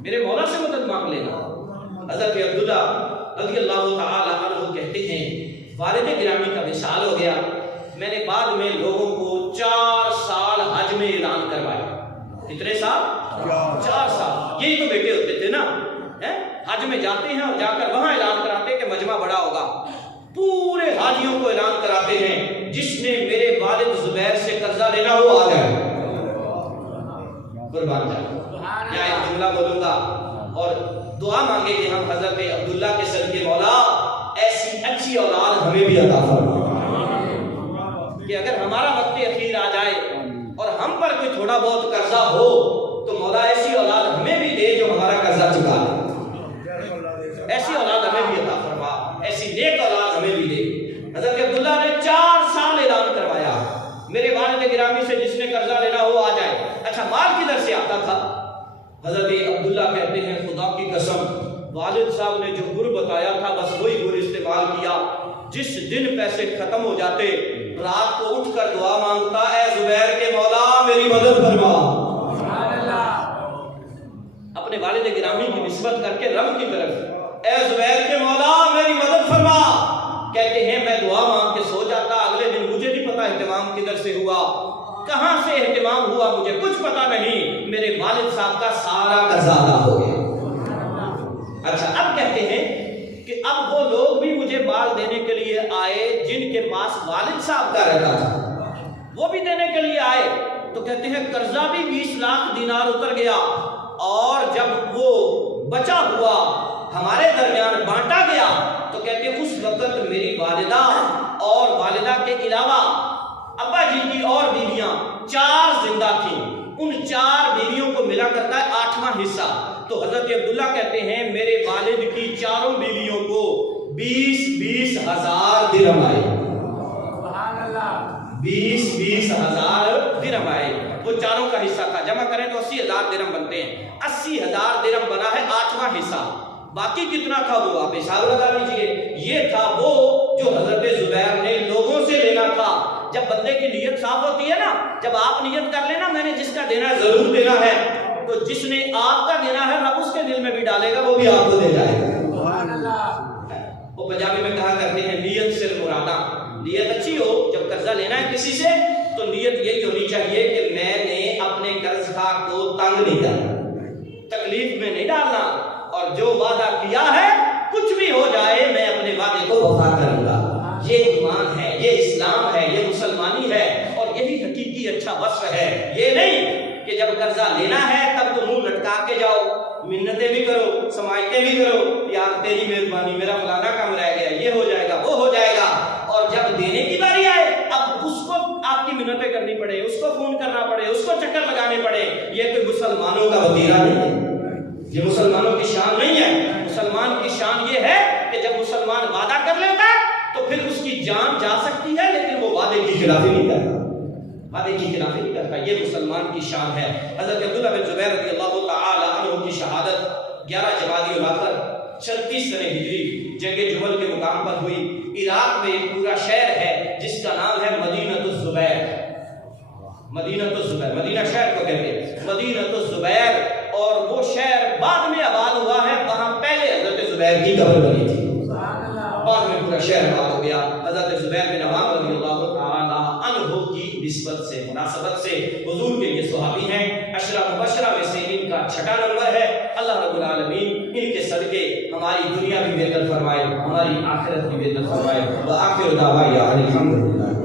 میرے مولا سے مدد مانگ لینا. حضرت عبداللہ رضی اللہ تعالی عنہ کہتے ہیں والد گرامی کا وصال ہو گیا. میں نے بعد میں لوگوں کو 4 سال حج میں اعلان کروایا. کتنے سال؟ 4 سال. یہی تو بیٹے ہوتے تھے نا، حج میں جاتے ہیں اور جا کر وہاں اعلان کراتے کہ مجمع بڑا ہوگا. پورے حاجیوں کو اعلان کراتے ہیں جس نے میرے والد زبیر سے قرضہ لینا ہو آ جائے. قربان جائے. یا ایک جملہ بولوں گا اور دعا مانگے کہ ہم حضرت عبداللہ کے صدقے مولا ایسی اچھی اولاد ہمیں بھی عطا فرما کہ اگر ہمارا تھوڑا بہت قرضہ ہو تو مولا ایسی اولاد ہمیں بھی دے جو ہمارا قرضہ چکا دے، ایسی اولاد ہمیں بھی عطا فرما، ایسی نیک اولاد ہمیں بھی دے۔ حضرت عبداللہ نے 4 سال اعلان کروایا میرے والد گرامی سے جس نے قرضہ لینا ہو آ جائے۔ اچھا مال کدھر سے آتا تھا؟ حضرت عبداللہ کہتے ہیں خدا کی قسم والد صاحب نے جو گر بتایا تھا بس وہی گر استعمال کیا۔ جس دن پیسے ختم ہو جاتے رات کو اٹھ کر دعا مانگتا، اے زبیر کے مولا میری مدد فرما۔ اپنے والد گرامی کی نسبت کر کے رب کی طرف، اے زبیر کے مولا میری مدد فرما۔ کہتے ہیں میں دعا مانگ کے سو جاتا، اگلے دن مجھے نہیں پتا اہتمام کدھر سے ہوا، کہاں سے اہتمام ہوا مجھے کچھ پتا نہیں، میرے والد صاحب کا سارا قرضہ ادا ہو گیا۔ اچھا اب کہتے ہیں کہ اب وہ لوگ بھی مجھے مال دینے کے لیے آئے جن کے پاس والد صاحب کا رہتا تھا، وہ بھی دینے کے لیے آئے تو کہتے ہیں قرضہ بھی 20 لاکھ دینار اتر گیا، اور جب وہ بچا ہوا ہمارے درمیان بانٹا گیا تو کہتے ہیں اس وقت میری والدہ اور والدہ کے علاوہ ابا جی کی اور بیویاں 4 زندہ تھیں، ان 4 بیویوں کو ملا کرتا ہے 8واں حصہ۔ تو حضرت عبداللہ کہتے ہیں میرے والد کی 4 بیویوں کو 20 ہزار درہم آئے، 20 ہزار درہم آئے، وہ 4 کا حصہ تھا، جمع کریں تو 80 ہزار درہم بنتے ہیں، 80 ہزار درہم بنا ہے 8واں حصہ۔ باقی کتنا تھا وہ آپ حساب لگا لیجئے، یہ تھا وہ جو حضرت زبیر نے لوگوں سے لینا تھا۔ جب بندے کی نیت صاف ہوتی ہے نا، جب آپ نیت کر لینا میں نے جس کا دینا ہے ضرور دینا ہے، تو جس نے آپ کا دینا ہے رب اس کے دل میں بھی ڈالے گا، وہ بھی آپ کو دے جائے گا۔ وہ پنجابی میں کہا کرتے ہیں نیت سے مرادہ، نیت اچھی ہو، جب قرضہ لینا ہے کسی سے تو نیت یہی ہونی چاہیے کہ میں نے اپنے قرض خواہ کو تنگ نہیں کرنا، تکلیف میں نہیں ڈالنا، اور جو وعدہ کیا ہے کچھ بھی ہو جائے میں اپنے وعدے کو وفا کروں گا۔ یہ ایمان ہے، یہ اسلام ہے، یہ مسلمانی ہے، اور یہی حقیقی اچھا وصف ہے۔ یہ نہیں کہ جب قرضہ لینا ہے تب تو منہ لٹکا کے جاؤ، منتیں بھی کرو، سماعتیں بھی کرو، یار تیری مہربانی میرا فلانا کام رہ گیا، یہ ہو جائے گا وہ ہو جائے گا، اور جب دینے کی باری آئے اب اس کو آپ کی منتیں کرنی پڑے، اس کو فون کرنا پڑے، اس کو چکر لگانے پڑے۔ یہ کوئی مسلمانوں کا وتیرہ نہیں ہے، یہ مسلمانوں کی شان نہیں ہے۔ مسلمان کی شان یہ ہے کہ جب مسلمان وعدہ کر لیتا ہے تو پھر اس کی جان جا سکتی ہے لیکن وہ وعدے کی خلافی نہیں کرتا، وعدے کی خلافی نہیں کرتا، یہ مسلمان کی شان ہے۔ حضرت عبداللہ بن زبیر رضی اللہ تعالی عنہ کی شہادت 11 جمادی الاخر 36 سنہ ہجری جنگ جمل کے مقام پر ہوئی۔ عراق میں ایک پورا شہر ہے جس کا نام ہے مدینہ الزبیر، مدینہ الزبیر، مدینہ شہر کو کہتے ہیں مدینہ الزبیر، اور وہ شہر بعد میں آباد ہوا ہے، وہاں پہلے حضرت زبیر کی قبر بنی تھی، بعد میں پورا شہر آباد ہو گیا۔ حضرت زبیر بن عوام رضی اللہ تعالی عنہ کی نسبت سے مناسبت سے حضور کے یہ صحابی ہیں، 10 مبشرہ میں سے ان کا 6واں نمبر ہے۔ اللہ رب العالمین ان کے صدقے ہماری دنیا بھی بہتر فرمائے، ہماری آخرت بھی بہتر فرمائے۔ وآخر دعوانا الحمدللہ۔